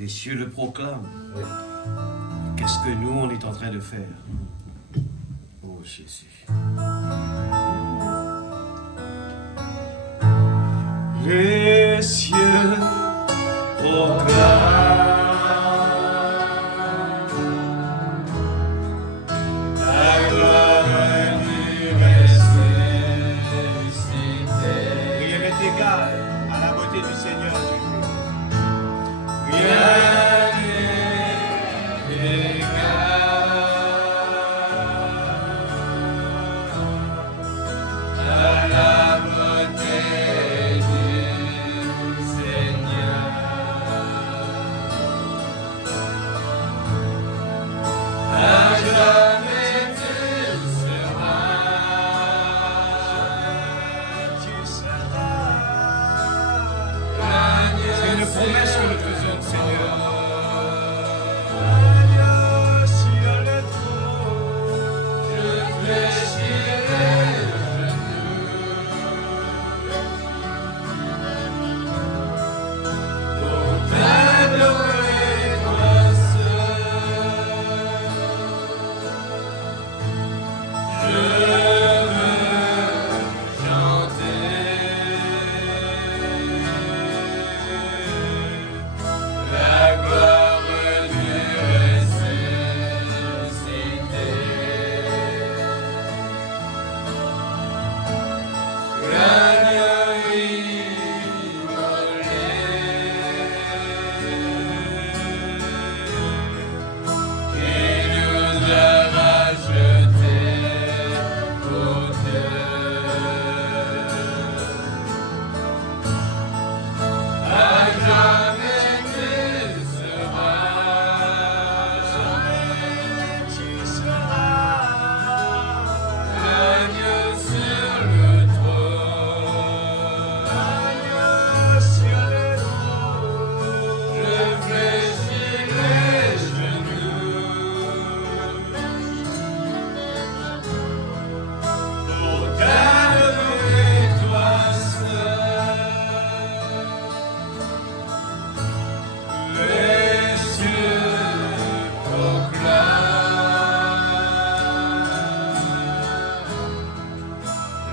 Les cieux le proclament. Qu'est-ce que nous, on est en train de faire? Oh Jésus. Les cieux proclament la gloire du ressuscité. Rien n'est égal à la beauté du Seigneur Jésus. Rien n'est égal à la beauté du Seigneur. À jamais tu seras. C'est une promesse que nous faisons, Seigneur. Sur le trône, je fléchirai les genoux pour t'adorer, toi seul. Je veux chanter la gloire du ressuscité. L'agneau immolé qui nous a rachetés pour Dieu. À jamais tu seras. L'agneau sur le trône. Je fléchis les genoux pour t'adorer, toi seul. Les cieux proclament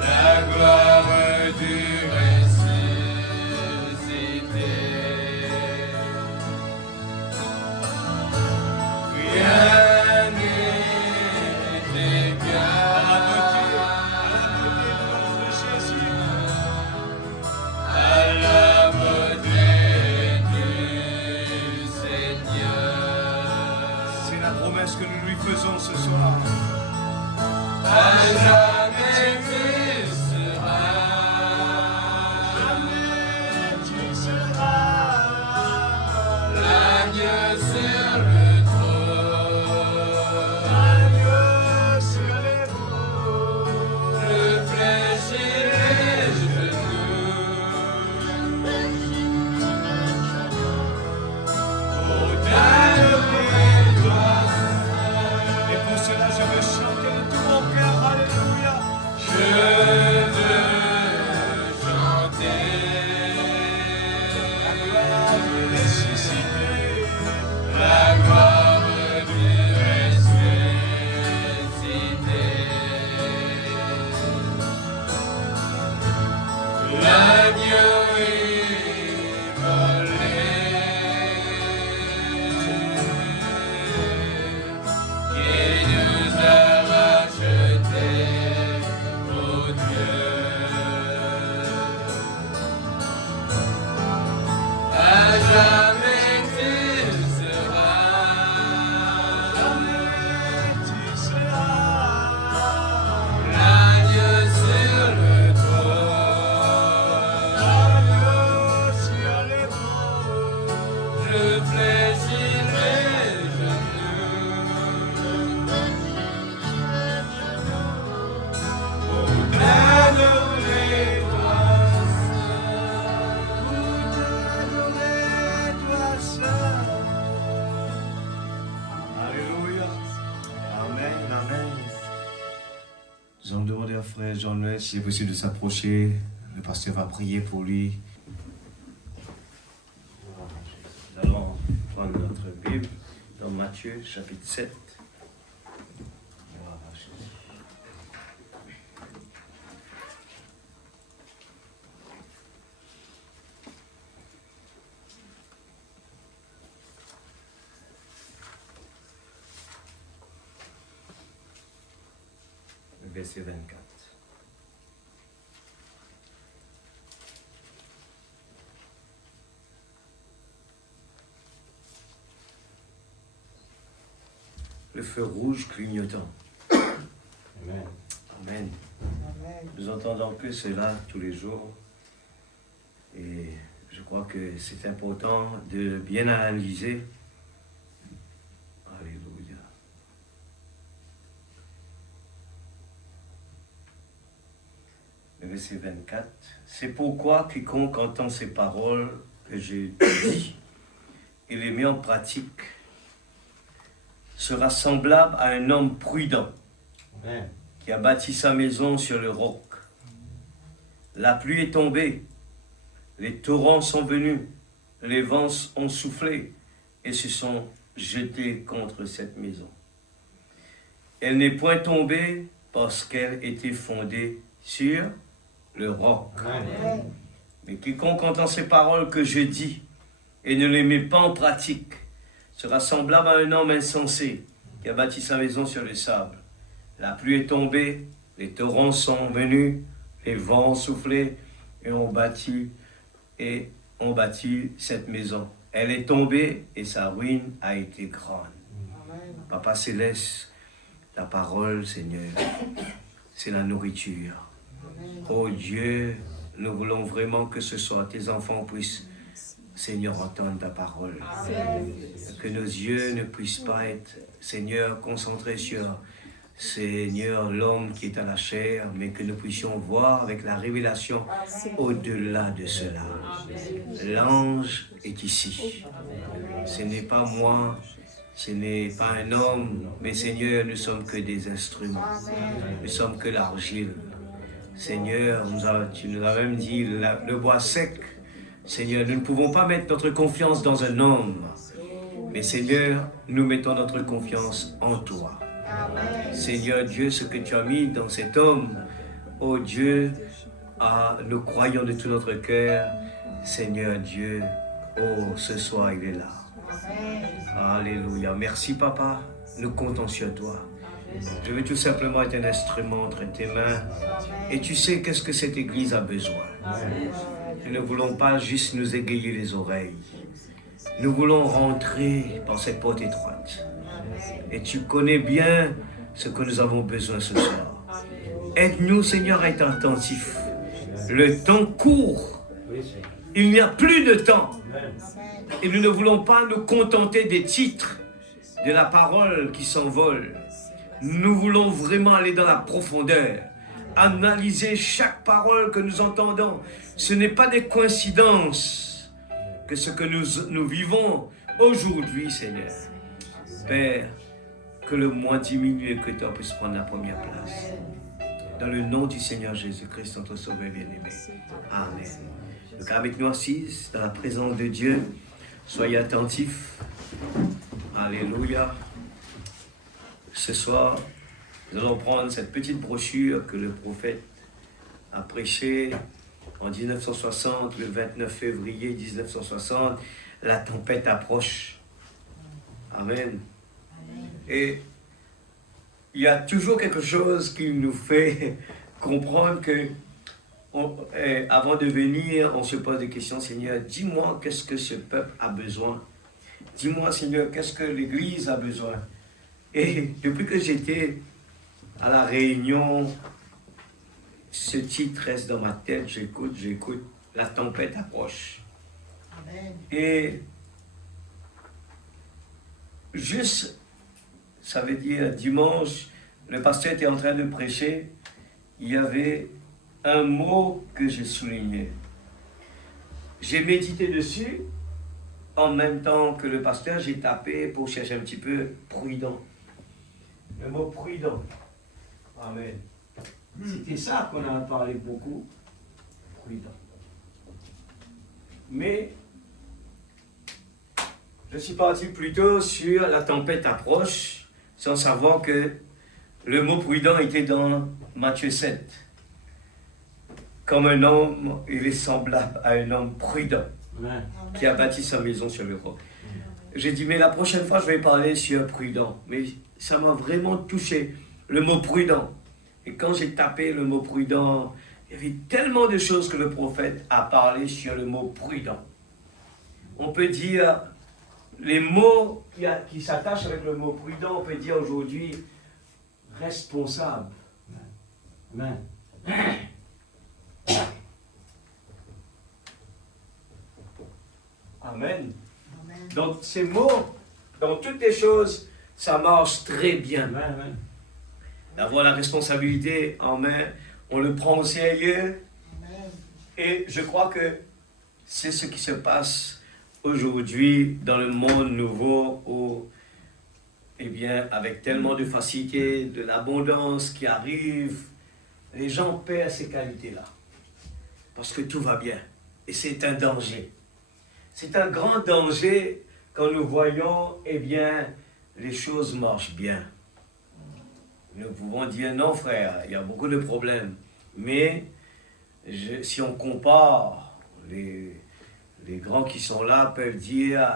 la gloire du ressuscité. Rien n'est égal à la beauté du Seigneur. C'est la promesse que nous lui faisons ce soir. À jamais tu seras. L'agneau sur le trône. Je fléchis les genoux pour t'adorer, toi seul. Et pour cela, je veux chanter de tout mon cœur. Alléluia. Je veux chanter la gloire du ressuscité. La gloire du ressuscité. L'agneau immolé qui nous a rachetés pour Dieu. À jamais tu seras. L'agneau sur le trône. Je fléchis les genoux pour t'adorer, toi seul. Alléluia. Amen, amen. Nous allons demander à frère Jean-Noël s'il est possible de s'approcher. Le pasteur va prier pour lui. Nous allons prendre notre Bible dans Matthieu chapitre 7. Verset 24. Le feu rouge clignotant. Amen. Amen. Nous entendons que cela tous les jours. Et je crois que c'est important de bien analyser. Alléluia. Le verset 24. C'est pourquoi quiconque entend ces paroles que j'ai dites et les met en pratique sera semblable à un homme prudent Amen. qui a bâti sa maison sur le roc. La pluie est tombée, les torrents sont venus, les vents ont soufflé et se sont jetés contre cette maison. Elle n'est point tombée parce qu'elle était fondée sur le roc. Amen. Mais quiconque entend ces paroles que je dis et ne les met pas en pratique sera semblable à un homme insensé qui a bâti sa maison sur le sable. La pluie est tombée, les torrents sont venus, les vents ont soufflé et ont bâti cette maison. Elle est tombée et sa ruine a été grande. Amen. Papa Céleste, la parole, Seigneur, c'est la nourriture. Oh Dieu, nous voulons vraiment que ce soit tes enfants puissent, Seigneur, entendre ta parole. Amen. Que nos yeux ne puissent pas être, Seigneur, concentrés sur, Seigneur, l'homme qui est à la chair, mais que nous puissions voir avec la révélation au-delà de cela. L'ange est ici. Ce n'est pas moi, ce n'est pas un homme, mais Seigneur, nous sommes que des instruments. Nous sommes que l'argile. Seigneur, tu nous as même dit, le bois sec. Seigneur, nous ne pouvons pas mettre notre confiance dans un homme. Mais Seigneur, nous mettons notre confiance en toi. Seigneur Dieu, ce que tu as mis dans cet homme, oh Dieu, nous croyons de tout notre cœur. Seigneur Dieu, oh, ce soir il est là. Alléluia. Merci Papa, nous comptons sur toi. Je veux tout simplement être un instrument entre tes mains. Et tu sais qu'est-ce que cette église a besoin. Nous ne voulons pas juste nous égayer les oreilles. Nous voulons rentrer par cette porte étroite. Et tu connais bien ce que nous avons besoin ce soir. Aide-nous, Seigneur, à être attentifs. Le temps court. Il n'y a plus de temps. Et nous ne voulons pas nous contenter des titres de la parole qui s'envole. Nous voulons vraiment aller dans la profondeur. Analyser chaque parole que nous entendons. Ce n'est pas des coïncidences que ce que nous vivons aujourd'hui, Seigneur. Père, que le moi diminue et que toi puisses prendre la première place. Dans le nom du Seigneur Jésus-Christ, notre Sauveur bien-aimé. Amen. Donc avec nous assises dans la présence de Dieu, soyez attentifs. Alléluia. Ce soir, nous allons prendre cette petite brochure que le prophète a prêchée en 1960, le 29 février 1960. La tempête approche. Amen. Et il y a toujours quelque chose qui nous fait comprendre que avant de venir, on se pose des questions. Seigneur, dis-moi qu'est-ce que ce peuple a besoin. Dis-moi, Seigneur, qu'est-ce que l'Église a besoin. Et depuis que j'étais à la Réunion, ce titre reste dans ma tête. J'écoute. La tempête approche. Amen. Et juste, ça veut dire dimanche, le pasteur était en train de prêcher. Il y avait un mot que j'ai souligné. J'ai médité dessus. En même temps que le pasteur, j'ai tapé pour chercher un petit peu prudent. Le mot prudent. Amen. C'était ça qu'on a parlé beaucoup. Prudent. Mais Je suis parti plutôt sur la tempête approche, sans savoir que le mot prudent était dans Matthieu 7. Comme un homme, il est semblable à un homme prudent Amen. qui a bâti sa maison sur le roc. J'ai dit, mais la prochaine fois, je vais parler sur prudent. Mais ça m'a vraiment touché, le mot prudent. Et quand j'ai tapé le mot prudent, il y avait tellement de choses que le prophète a parlé sur le mot prudent. On peut dire, les mots qui s'attachent avec le mot prudent, on peut dire aujourd'hui responsable. Amen. Amen. Donc ces mots, dans toutes les choses, ça marche très bien. Amen. Amen. D'avoir la responsabilité en main, on le prend au sérieux. Et je crois que c'est ce qui se passe aujourd'hui dans le monde nouveau où, eh bien, avec tellement de facilité, de l'abondance qui arrive, les gens perdent ces qualités-là. Parce que tout va bien. Et c'est un danger. C'est un grand danger quand nous voyons, eh bien, les choses marchent bien. Nous pouvons dire, non frère, il y a beaucoup de problèmes. Mais si on compare, les grands qui sont là peuvent dire,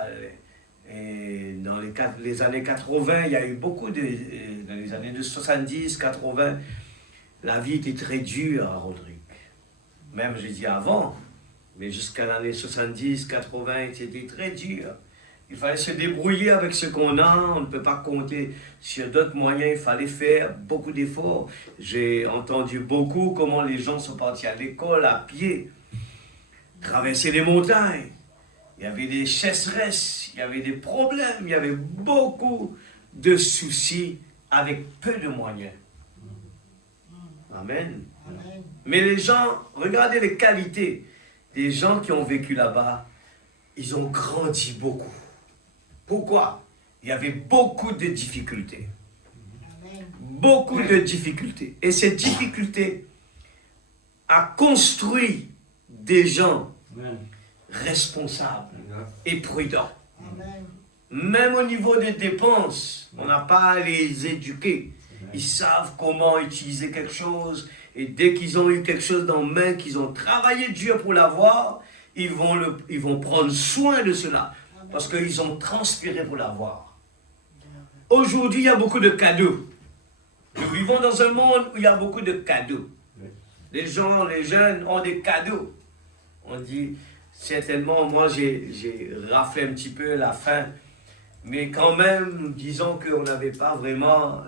et dans les années 80, il y a eu beaucoup dans les années de 70, 80, la vie était très dure à Rodrigue. Même, je dis avant, mais jusqu'à l'année 70, 80, c'était très dur. Il fallait se débrouiller avec ce qu'on a, on ne peut pas compter sur d'autres moyens, il fallait faire beaucoup d'efforts. J'ai entendu beaucoup comment les gens sont partis à l'école à pied, traverser les montagnes. Il y avait des sécheresses, il y avait des problèmes, il y avait beaucoup de soucis avec peu de moyens. Amen. Amen. Mais les gens, regardez les qualités des gens qui ont vécu là-bas, ils ont grandi beaucoup. Pourquoi? Il y avait beaucoup de difficultés. Amen. Beaucoup de difficultés. Et ces difficultés ont construit des gens Amen. responsables et prudents. Amen. Même au niveau des dépenses, on n'a pas à les éduquer. Ils savent comment utiliser quelque chose. Et dès qu'ils ont eu quelque chose dans la main, qu'ils ont travaillé dur pour l'avoir, ils vont prendre soin de cela. Parce qu'ils ont transpiré pour l'avoir. Aujourd'hui, il y a beaucoup de cadeaux. Nous vivons dans un monde où il y a beaucoup de cadeaux. Les gens, les jeunes ont des cadeaux. On dit, certainement, moi j'ai raflé un petit peu la faim. Mais quand même, disons qu'on n'avait pas vraiment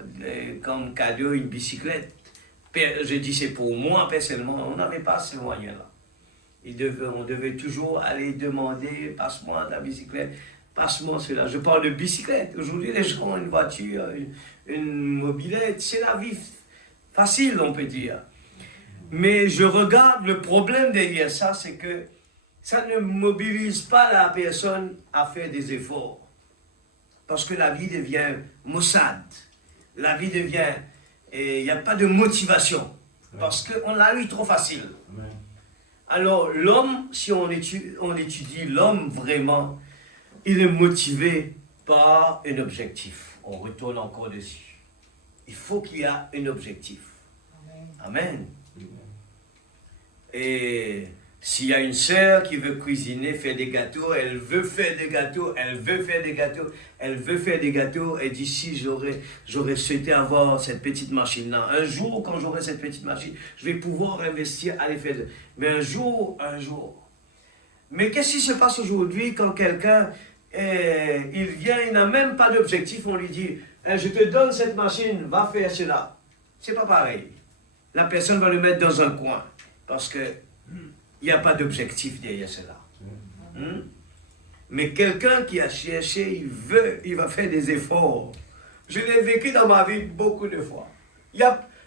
comme cadeau une bicyclette. Je dis c'est pour moi personnellement, on n'avait pas ces moyens-là. On devait toujours aller demander, passe-moi ta bicyclette, passe-moi cela. Je parle de bicyclette. Aujourd'hui, les gens ont une voiture, une mobilette, c'est la vie facile, on peut dire. Mais je regarde le problème derrière ça, c'est que ça ne mobilise pas la personne à faire des efforts. Parce que la vie devient maussade. La vie devient... Et il n'y a pas de motivation. Parce qu'on l'a eu trop facile. Amen. Alors l'homme, si on étudie l'homme vraiment, il est motivé par un objectif. On retourne encore dessus. Il faut qu'il y ait un objectif. Amen. Et s'il y a une sœur qui veut cuisiner, faire des gâteaux, elle veut faire des gâteaux, elle veut faire des gâteaux, elle veut faire des gâteaux, et d'ici j'aurais souhaité avoir cette petite machine-là. Un jour, quand j'aurai cette petite machine, je vais pouvoir investir, aller faire. Mais un jour. Mais qu'est-ce qui se passe aujourd'hui quand quelqu'un, il vient, il n'a même pas d'objectif, on lui dit, je te donne cette machine, va faire cela. C'est pas pareil. La personne va le mettre dans un coin, parce que il n'y a pas d'objectif derrière cela. Mais quelqu'un qui a cherché, il va faire des efforts. Je l'ai vécu dans ma vie beaucoup de fois.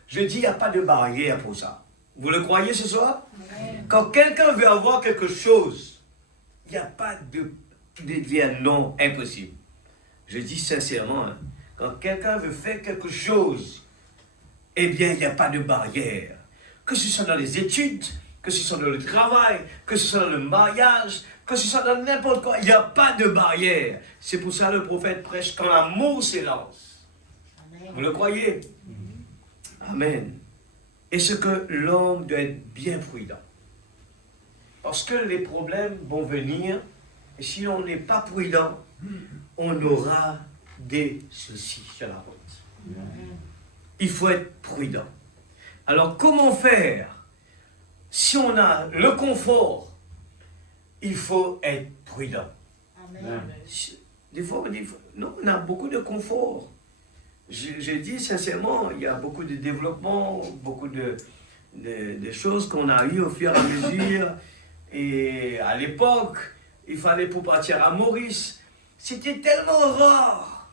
Je dis, il n'y a pas de barrière pour ça. Vous le croyez ce soir? Quand quelqu'un veut avoir quelque chose, il n'y a pas de dire non, impossible. Je dis sincèrement, quand quelqu'un veut faire quelque chose, eh bien, il n'y a pas de barrière. Que ce soit dans les études, que ce soit dans le travail, que ce soit dans le mariage, que ce soit dans n'importe quoi, il n'y a pas de barrière. C'est pour ça que le prophète prêche quand l'amour s'élance. Vous le croyez? Amen. Et ce que l'homme doit être bien prudent. Parce que les problèmes vont venir, et si on n'est pas prudent, on aura des soucis sur la route. Il faut être prudent. Alors, comment faire? Si on a le confort, il faut être prudent. Amen. Des fois, on dit, non, on a beaucoup de confort. Je dis sincèrement, il y a beaucoup de développement, beaucoup de choses qu'on a eues au fur et à mesure. Et à l'époque, il fallait pour partir à Maurice, c'était tellement rare.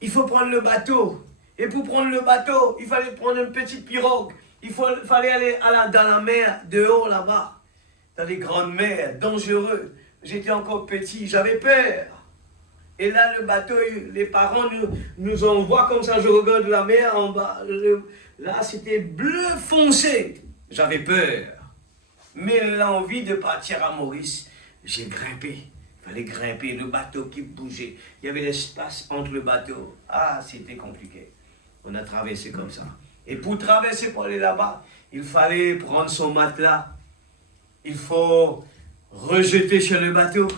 Il faut prendre le bateau. Et pour prendre le bateau, il fallait prendre une petite pirogue. Il fallait aller dans la mer, dehors là-bas, dans les grandes mers, dangereux. J'étais encore petit, j'avais peur. Et là, le bateau, les parents nous envoient comme ça, je regarde la mer en bas. Là, c'était bleu foncé. J'avais peur. Mais l'envie de partir à Maurice, j'ai grimpé. Il fallait grimper, le bateau qui bougeait. Il y avait l'espace entre le bateau. Ah, c'était compliqué. On a traversé comme ça. Et pour traverser, pour aller là-bas, il fallait prendre son matelas. Il faut rejeter sur le bateau.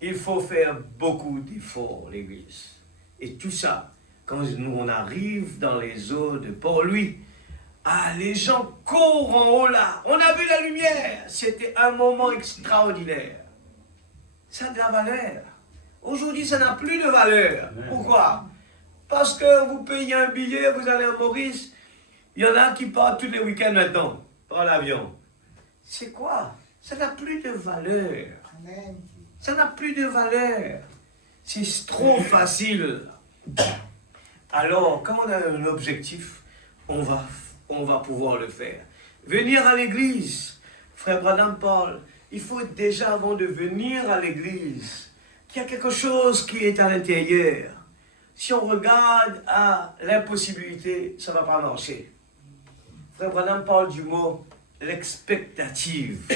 Il faut faire beaucoup d'efforts, l'église. Et tout ça, quand nous on arrive dans les eaux de Port-Louis, les gens courent en haut là. On a vu la lumière. C'était un moment extraordinaire. Ça a de la valeur. Aujourd'hui, ça n'a plus de valeur. Pourquoi? Parce que vous payez un billet, vous allez à Maurice. Il y en a qui partent tous les week-ends maintenant, par l'avion. C'est quoi? Ça n'a plus de valeur. Amen. Ça n'a plus de valeur. C'est trop facile. Alors, quand on a un objectif, on va pouvoir le faire. Venir à l'église, frère Branham Paul, il faut déjà, avant de venir à l'église, qu'il y a quelque chose qui est à l'intérieur. Si on regarde à l'impossibilité, ça ne va pas marcher. Frère Branham parle du mot l'expectative.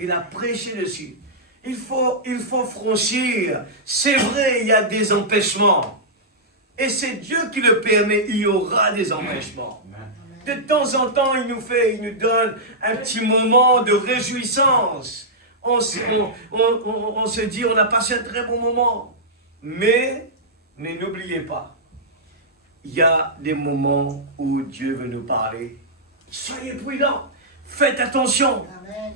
Il a prêché dessus. Il faut franchir. C'est vrai, il y a des empêchements. Et c'est Dieu qui le permet, il y aura des empêchements. De temps en temps, il nous donne un petit moment de réjouissance. On se dit, on a passé un très bon moment. Mais n'oubliez pas, il y a des moments où Dieu veut nous parler. Soyez prudents, faites attention. Amen.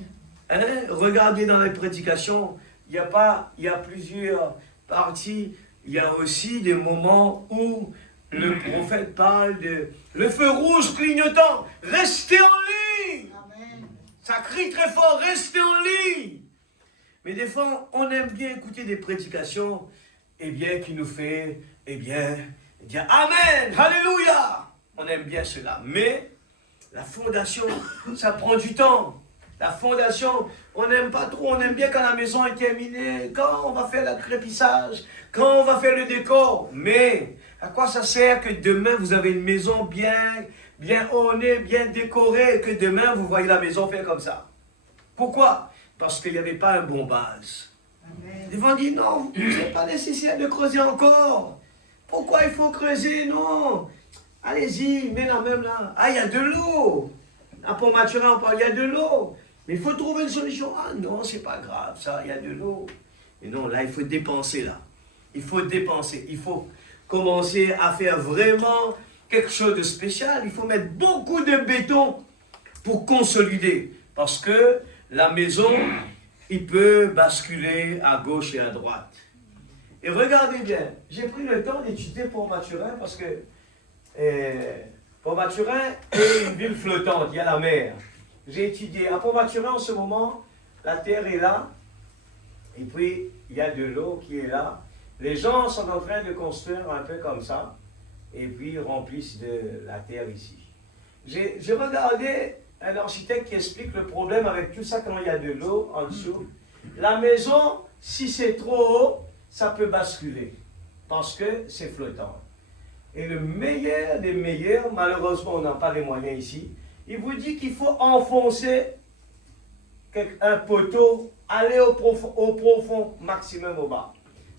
Hein? Regardez dans les prédications, il y a plusieurs parties. Il y a aussi des moments où le prophète parle de le feu rouge clignotant. Restez en ligne. Amen. Ça crie très fort, restez en ligne. Mais des fois, on aime bien écouter des prédications, qui nous fait, dire Amen, Alléluia. On aime bien cela. Mais la fondation, ça prend du temps. La fondation, on n'aime pas trop, on aime bien quand la maison est terminée, quand on va faire le crépissage, quand on va faire le décor. Mais à quoi ça sert que demain vous avez une maison bien ornée, bien décorée, et que demain vous voyez la maison faire comme ça? Pourquoi? Parce qu'il n'y avait pas un bon base. Amen. Des fois on dit non, c'est pas nécessaire de creuser encore. Pourquoi il faut creuser? Non. Allez-y, mais là même là. Il y a de l'eau. À Pont-Mathurin, il y a de l'eau. Mais il faut trouver une solution. Non, c'est pas grave, ça, il y a de l'eau. Mais non, là, il faut dépenser, là. Il faut dépenser. Il faut commencer à faire vraiment quelque chose de spécial. Il faut mettre beaucoup de béton pour consolider. Parce que la maison, il peut basculer à gauche et à droite. Et regardez bien, j'ai pris le temps d'étudier Pont-Mathurin parce que Pont-Mathurin est une ville flottante, il y a la mer. J'ai étudié. À Pont-Mathurin, en ce moment, la terre est là. Et puis, il y a de l'eau qui est là. Les gens sont en train de construire un peu comme ça. Et puis, ils remplissent de la terre ici. J'ai regardé un architecte qui explique le problème avec tout ça quand il y a de l'eau en dessous. La maison, si c'est trop haut, ça peut basculer. Parce que c'est flottant. Et le meilleur des meilleurs, malheureusement on n'a pas les moyens ici, il vous dit qu'il faut enfoncer un poteau aller au profond maximum au bas.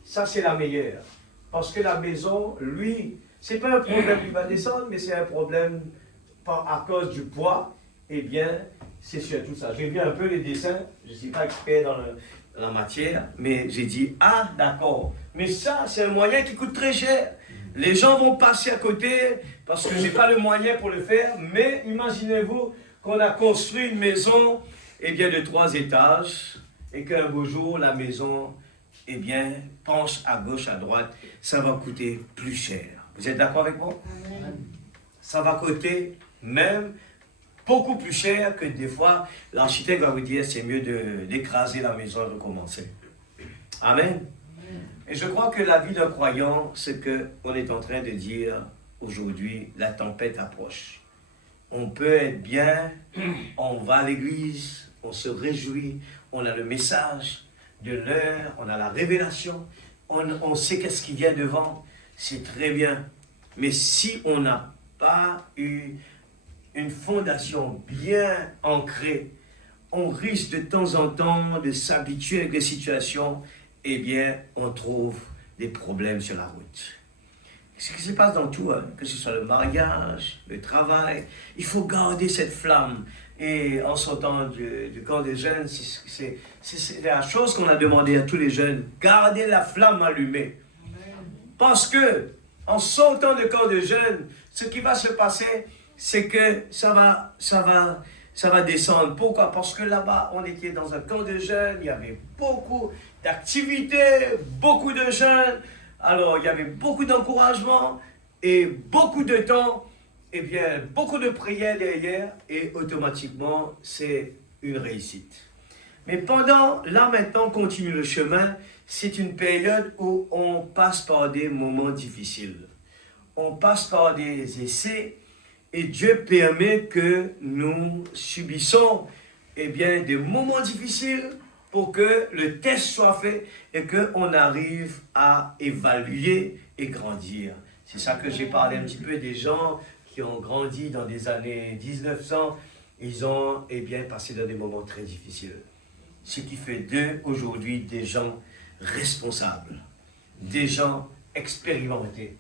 Ça, c'est la meilleure. Parce que la maison, lui, c'est pas un problème qui va descendre, mais c'est un problème à cause du poids. Eh bien, c'est surtout ça. J'ai vu un peu les dessins, je ne suis pas expert dans la matière, mais j'ai dit, ah, d'accord. Mais ça, c'est un moyen qui coûte très cher. Les gens vont passer à côté parce que je n'ai pas le moyen pour le faire, mais imaginez-vous qu'on a construit une maison, eh bien, de 3 étages, et qu'un beau jour, la maison, eh bien, penche à gauche, à droite, ça va coûter plus cher. Vous êtes d'accord avec moi? Amen. Ça va coûter même beaucoup plus cher que des fois, l'architecte va vous dire, c'est mieux d'écraser la maison et de recommencer. Amen. Et je crois que la vie d'un croyant, c'est qu'on est en train de dire aujourd'hui, la tempête approche. On peut être bien, on va à l'église, on se réjouit, on a le message de l'heure, on a la révélation, on sait qu'est-ce qui vient devant, c'est très bien. Mais si on n'a pas eu une fondation bien ancrée, on risque de temps en temps de s'habituer avec des situations, eh bien, on trouve des problèmes sur la route. C'est ce qui se passe dans tout, hein, que ce soit le mariage, le travail, il faut garder cette flamme. Et en sortant du camp des jeunes, c'est la chose qu'on a demandé à tous les jeunes, garder la flamme allumée. Parce que, en sortant du camp des jeunes, ce qui va se passer, c'est que ça va descendre. Pourquoi? Parce que là-bas, on était dans un camp de jeunes, il y avait beaucoup d'activités, beaucoup de jeunes, alors il y avait beaucoup d'encouragement et beaucoup de temps, et bien beaucoup de prières derrière, et automatiquement, c'est une réussite. Mais là maintenant, on continue le chemin, c'est une période où on passe par des moments difficiles. On passe par des essais, et Dieu permet que nous subissons eh bien, des moments difficiles pour que le test soit fait et qu'on arrive à évaluer et grandir. C'est ça que j'ai parlé un petit peu des gens qui ont grandi dans des années 1900. Ils ont eh bien, passé dans des moments très difficiles. Ce qui fait d'eux aujourd'hui des gens responsables, des gens expérimentés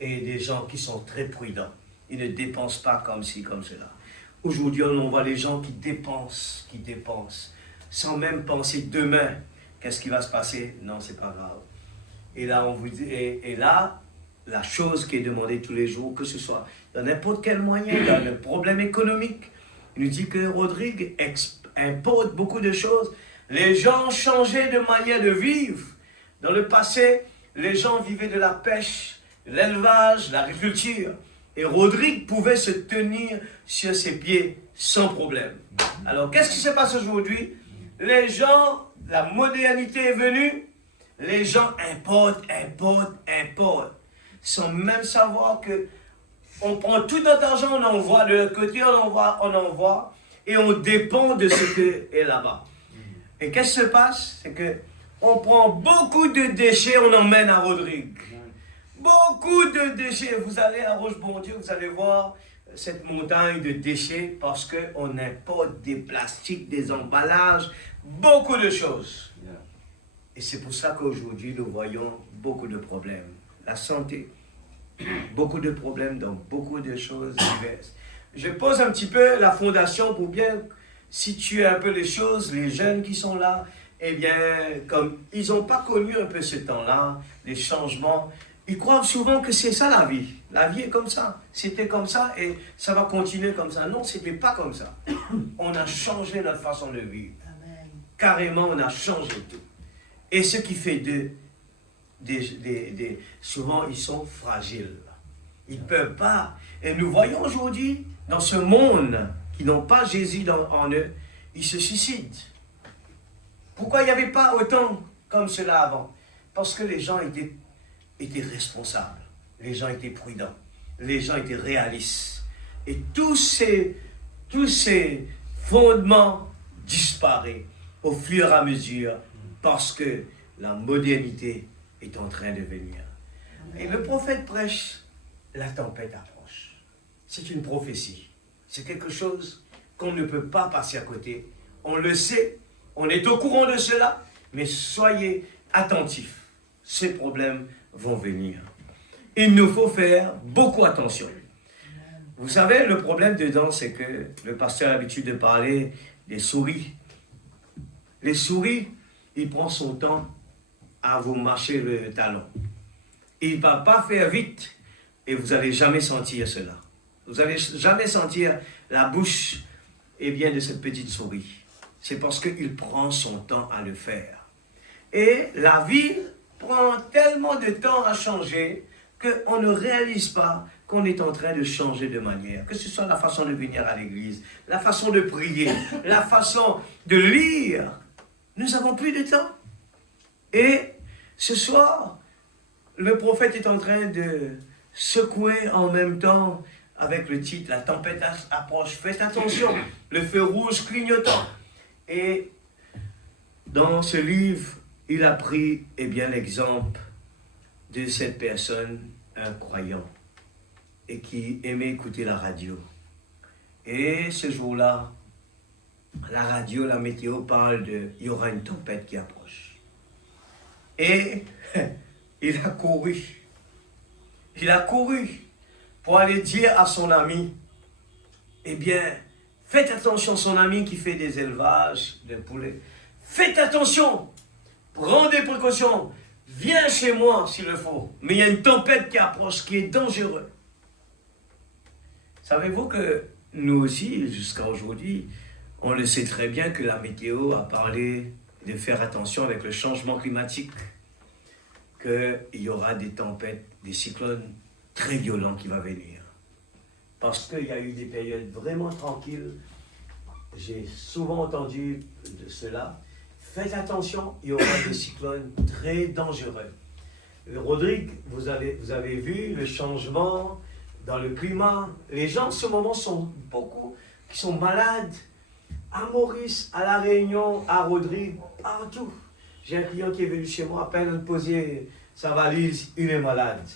et des gens qui sont très prudents. Ils ne dépensent pas comme ci, comme cela. Aujourd'hui, on voit les gens qui dépensent, sans même penser demain, qu'est-ce qui va se passer? Non, c'est pas grave. Et là, on vous dit, et là, la chose qui est demandée tous les jours, que ce soit dans n'importe quel moyen, dans le problème économique, il nous dit que Rodrigue importe beaucoup de choses. Les gens ont changé de manière de vivre. Dans le passé, les gens vivaient de la pêche, de l'élevage, de l'agriculture. Et Rodrigue pouvait se tenir sur ses pieds sans problème. Alors, qu'est-ce qui se passe aujourd'hui? Les gens, la modernité est venue, les gens importent, sans même savoir que on prend tout notre argent, on envoie de l'autre côté, on envoie, et on dépend de ce qui est là-bas. Et qu'est-ce qui se passe? C'est que on prend beaucoup de déchets, on emmène à Rodrigue. Beaucoup de déchets. Vous allez à Roche-Bondieu, vous allez voir cette montagne de déchets parce qu'on importe des plastiques, des emballages, beaucoup de choses. Et c'est pour ça qu'aujourd'hui, nous voyons beaucoup de problèmes. La santé, beaucoup de problèmes dans beaucoup de choses diverses. Je pose un petit peu la fondation pour bien situer un peu les choses, les jeunes qui sont là, eh bien, comme ils n'ont pas connu un peu ce temps-là, les changements. Ils croient souvent que c'est ça la vie. La vie est comme ça. C'était comme ça et ça va continuer comme ça. Non, ce n'était pas comme ça. On a changé notre façon de vivre. Amen. Carrément, on a changé tout. Et ce qui fait souvent, ils sont fragiles. Ils ne peuvent pas. Et nous voyons aujourd'hui, dans ce monde, qui n'ont pas Jésus en eux, ils se suicident. Pourquoi il n'y avait pas autant comme cela avant? Parce que les gens étaient responsables, les gens étaient prudents, les gens étaient réalistes. Et tous ces fondements disparaissent au fur et à mesure parce que la modernité est en train de venir. Et le prophète prêche, la tempête approche. C'est une prophétie. C'est quelque chose qu'on ne peut pas passer à côté. On le sait, On est au courant de cela, mais soyez attentifs. Ces problèmes vont venir. Il nous faut faire beaucoup attention. Vous savez, le problème dedans, c'est que le pasteur a l'habitude de parler des souris. Les souris, il prend son temps à vous mâcher le talon. Il ne va pas faire vite et vous n'allez jamais sentir cela. Vous n'allez jamais sentir la bouche de cette petite souris. C'est parce qu'il prend son temps à le faire. Et la vie prend tellement de temps à changer qu'on ne réalise pas qu'on est en train de changer de manière. Que ce soit la façon de venir à l'église, la façon de prier, la façon de lire. Nous n'avons plus de temps. Et ce soir, le prophète est en train de secouer en même temps avec le titre « La tempête approche ». Faites attention, le feu rouge clignotant. Et dans ce livre, il a pris l'exemple de cette personne, un croyant, et qui aimait écouter la radio. Et ce jour-là, la radio, la météo parle il y aura une tempête qui approche. Et il a couru. Il a couru pour aller dire à son ami, faites attention, son ami qui fait des élevages de poulets. Faites attention, prends des précautions, viens chez moi s'il le faut. Mais il y a une tempête qui approche, qui est dangereuse. Savez-vous que nous aussi, jusqu'à aujourd'hui, on le sait très bien que la météo a parlé de faire attention avec le changement climatique, qu'il y aura des tempêtes, des cyclones très violents qui vont venir. Parce qu'il y a eu des périodes vraiment tranquilles. J'ai souvent entendu de cela. Faites attention, il y aura des cyclones très dangereux. Rodrigue, vous avez vu le changement dans le climat. Les gens en ce moment sont beaucoup qui sont malades. À Maurice, à La Réunion, à Rodrigue, partout. J'ai un client qui est venu chez moi, à peine poser sa valise, il est malade.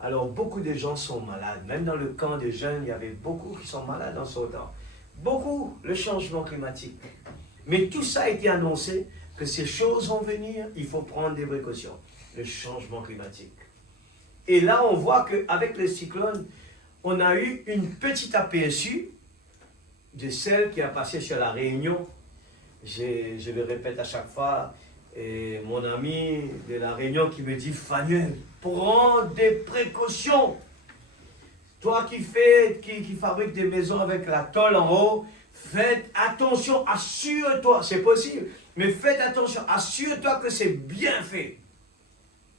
Alors beaucoup de gens sont malades. Même dans le camp des jeunes, il y avait beaucoup qui sont malades en ce temps. Beaucoup, le changement climatique. Mais tout ça a été annoncé, que ces choses vont venir, il faut prendre des précautions. Le changement climatique. Et là, on voit qu'avec les cyclones, on a eu une petite aperçu de celle qui a passé sur La Réunion. Je le répète à chaque fois, et mon ami de La Réunion qui me dit, Fanuel, prends des précautions. Toi qui fabrique des maisons avec la tôle en haut, faites attention, assure-toi, c'est possible, mais faites attention, assure-toi que c'est bien fait.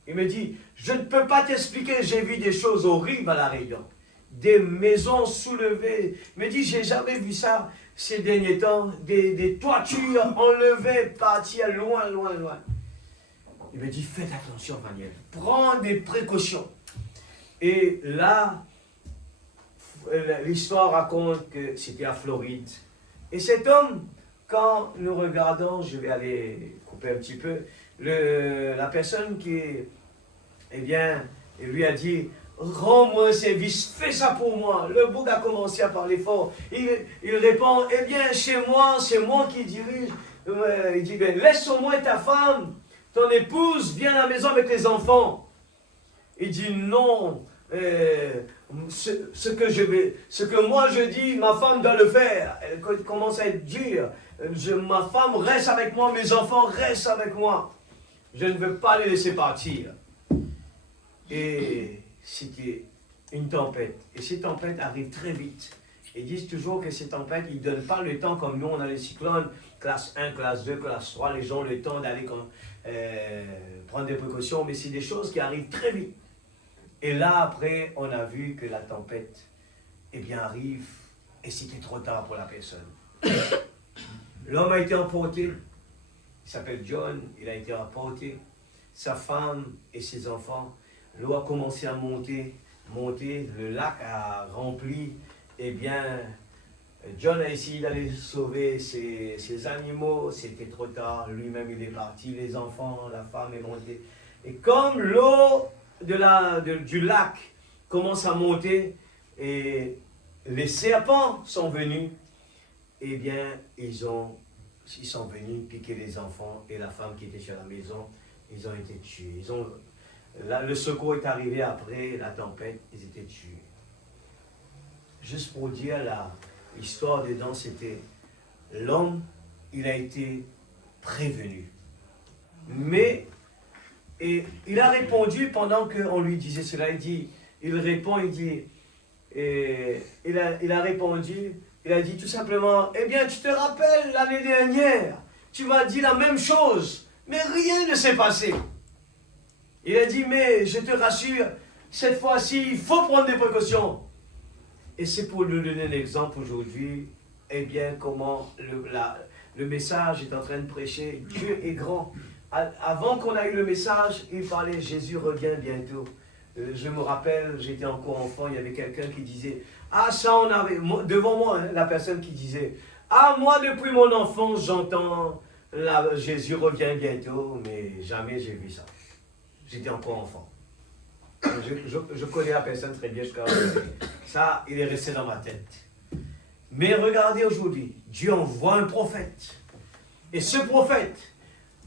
Il me dit, je ne peux pas t'expliquer, j'ai vu des choses horribles à La Réunion. Des maisons soulevées. Il me dit, j'ai jamais vu ça ces derniers temps. Des toitures enlevées, parties loin, loin, loin. Il me dit, faites attention, Daniel. Prends des précautions. Et là, l'histoire raconte que c'était à Floride. Et cet homme, quand nous regardons, je vais aller couper un petit peu, la personne qui, il lui a dit, rends-moi un service, fais ça pour moi. Le bouc a commencé à parler fort. Il répond, chez moi, c'est moi qui dirige. Il dit, laisse au moins ta femme, ton épouse, viens à la maison avec les enfants. Il dit, non, ce que moi je dis, ma femme doit le faire. Elle commence à être dure. Ma femme reste avec moi, mes enfants restent avec moi. Je ne veux pas les laisser partir. Et c'était une tempête. Et ces tempêtes arrivent très vite. Ils disent toujours que ces tempêtes, ils ne donnent pas le temps comme nous, on a les cyclones, classe 1, classe 2, classe 3, les gens ont le temps d'aller prendre des précautions, mais c'est des choses qui arrivent très vite. Et là, après, on a vu que la tempête, arrive, et c'était trop tard pour la personne. L'homme a été emporté, il s'appelle John, il a été emporté, sa femme et ses enfants. L'eau a commencé à monter, le lac a rempli, John a essayé d'aller sauver ses animaux, c'était trop tard, lui-même il est parti, les enfants, la femme est montée. Et comme l'eau du lac commence à monter, et les serpents sont venus, ils ont ils sont venus piquer les enfants et la femme qui était sur la maison, ils ont été tués. Le secours est arrivé après la tempête, ils étaient tués. Juste pour dire, l'histoire dedans, c'était l'homme, il a été prévenu. Mais et il a répondu pendant qu'on lui disait cela, il a répondu, il a dit tout simplement, eh bien tu te rappelles l'année dernière, tu m'as dit la même chose, mais rien ne s'est passé. Il a dit, mais je te rassure, cette fois-ci, il faut prendre des précautions. Et c'est pour nous donner un exemple aujourd'hui, eh bien comment le message est en train de prêcher, Dieu est grand. Avant qu'on ait eu le message, il parlait, Jésus revient bientôt. Je me rappelle, j'étais encore enfant, il y avait quelqu'un qui disait, ah ça on avait, devant moi, hein, la personne qui disait, ah moi depuis mon enfance j'entends, Jésus revient bientôt, mais jamais j'ai vu ça. J'étais encore enfant. Je connais la personne très bien, ça il est resté dans ma tête. Mais regardez aujourd'hui, Dieu envoie un prophète. Et ce prophète,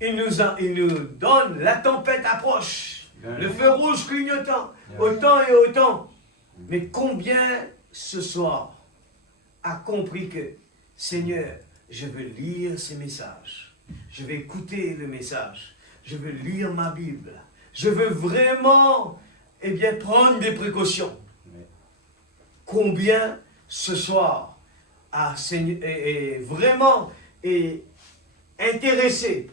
il nous donne, la tempête approche, le feu rouge clignotant, autant et autant. Mais combien ce soir a compris que, Seigneur, je veux lire ces messages, je vais écouter le message, je veux lire ma Bible, je veux vraiment, eh bien, prendre des précautions. Combien ce soir est vraiment intéressé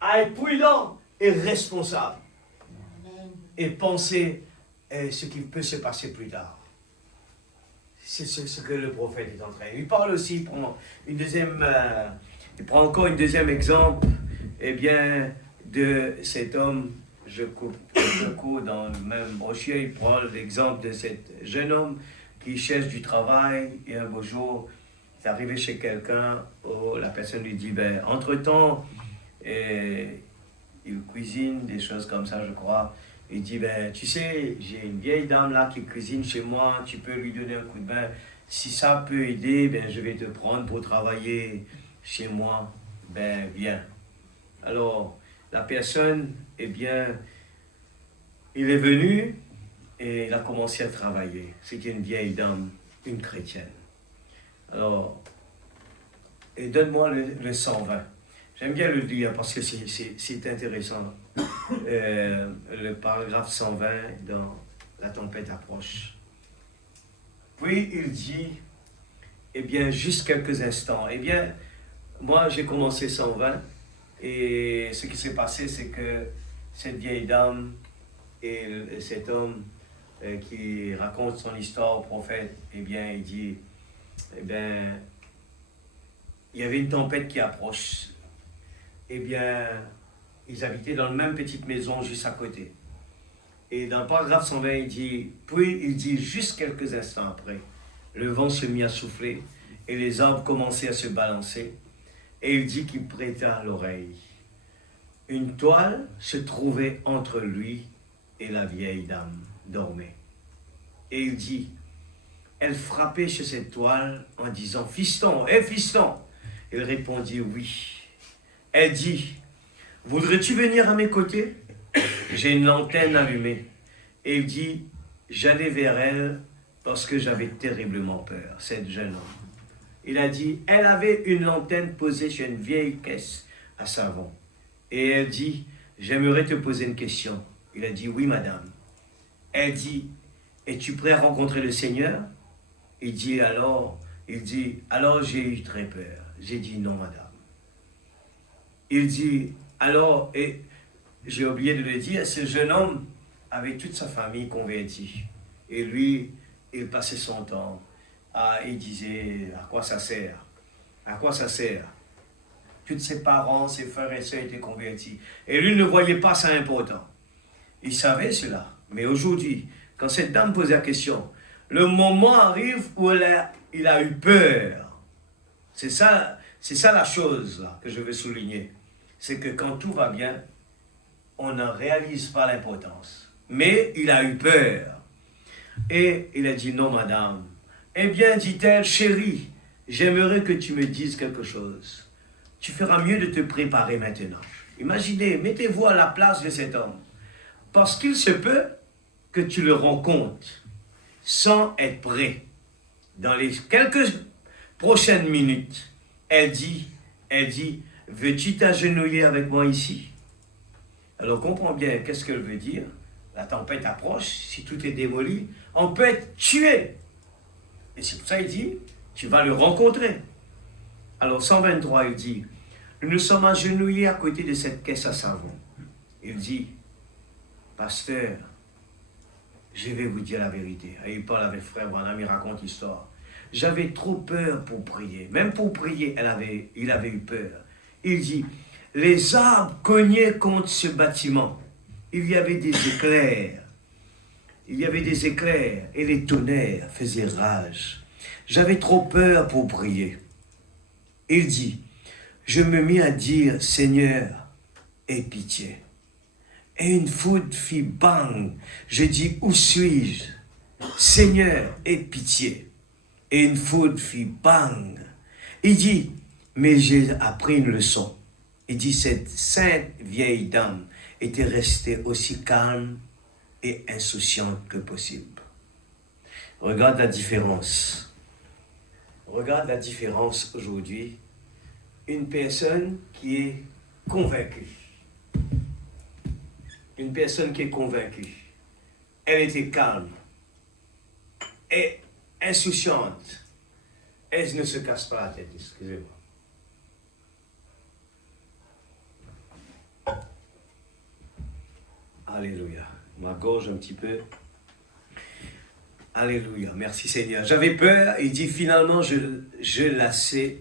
à être prudent et responsable. Et penser ce qui peut se passer plus tard. C'est ce que le prophète est en train. Il parle aussi, il prend encore un deuxième exemple, eh bien, de cet homme, je coupe dans le même brochure, il prend l'exemple de cet jeune homme qui cherche du travail et un beau jour, il est arrivé chez quelqu'un où la personne lui dit, ben, entre-temps, il cuisine, des choses comme ça, je crois. Il dit, ben, tu sais, j'ai une vieille dame là qui cuisine chez moi, tu peux lui donner un coup de main. Si ça peut aider, ben, je vais te prendre pour travailler chez moi. Ben, viens. Alors, la personne, eh bien, il est venu et il a commencé à travailler. C'était une vieille dame, une chrétienne. Alors, et donne-moi le 120. J'aime bien le lire parce que c'est intéressant. Le paragraphe 120 dans La tempête approche. Puis il dit, eh bien, juste quelques instants. Eh bien, moi j'ai commencé 120 et ce qui s'est passé, c'est que cette vieille dame et cet homme qui raconte son histoire au prophète, eh bien, il dit, eh bien, il y avait une tempête qui approche. Eh bien, ils habitaient dans la même petite maison juste à côté. Et dans le paragraphe 120, il dit juste quelques instants après, le vent se mit à souffler et les arbres commençaient à se balancer. Et il dit qu'il prêta l'oreille. Une toile se trouvait entre lui et la vieille dame dormait. Et il dit, elle frappait sur cette toile en disant, fiston, hé fiston. Il répondit oui. Elle dit, voudrais-tu venir à mes côtés? J'ai une lanterne allumée. Et il dit, j'allais vers elle parce que j'avais terriblement peur, cette jeune homme. Il a dit, elle avait une lanterne posée sur une vieille caisse à savon. Et elle dit, j'aimerais te poser une question. Il a dit, oui madame. Elle dit, es-tu prêt à rencontrer le Seigneur? Il dit, alors j'ai eu très peur. J'ai dit, non madame. Il dit, alors, et j'ai oublié de le dire, ce jeune homme avait toute sa famille convertie. Et lui, il passait son temps, il disait, à quoi ça sert? À quoi ça sert? Tous ses parents, ses frères et sœurs étaient convertis. Et lui ne voyait pas ça important. Il savait cela. Mais aujourd'hui, quand cette dame posait la question, le moment arrive où il a eu peur. C'est ça la chose là, que je veux souligner. C'est que quand tout va bien, on ne réalise pas l'importance. Mais il a eu peur. Et il a dit, non madame. Eh bien, dit-elle, chérie, j'aimerais que tu me dises quelque chose. tu feras mieux de te préparer maintenant. Imaginez, mettez-vous à la place de cet homme. Parce qu'il se peut que tu le rencontres sans être prêt. Dans les quelques prochaines minutes, elle dit, veux-tu t'agenouiller avec moi ici? Alors comprends bien, qu'est-ce qu'elle veut dire? La tempête approche, si tout est démoli, on peut être tué. Et c'est pour ça qu'il dit, tu vas le rencontrer. Alors 123, il dit, nous nous sommes agenouillés à côté de cette caisse à savon. Il dit, pasteur, je vais vous dire la vérité. Et il parle avec frère Branham, il raconte l'histoire. J'avais trop peur pour prier. Même pour prier, il avait eu peur. Il dit, les arbres cognaient contre ce bâtiment. Il y avait des éclairs. Il y avait des éclairs et les tonnerres faisaient rage. J'avais trop peur pour prier. Il dit, je me mis à dire, Seigneur, aie pitié. Et une foudre fit bang. Je dis, où suis-je? Seigneur, aie pitié. Et une foudre fit bang. Il dit, mais j'ai appris une leçon. Il dit, cette sainte vieille dame était restée aussi calme et insouciante que possible. Regarde la différence. Regarde la différence aujourd'hui. Une personne qui est convaincue. Une personne qui est convaincue. Elle était calme et insouciante. Elle ne se casse pas la tête, excusez-moi. Alléluia. Ma gorge un petit peu. Alléluia. Merci Seigneur. J'avais peur. Il dit finalement, je la sais.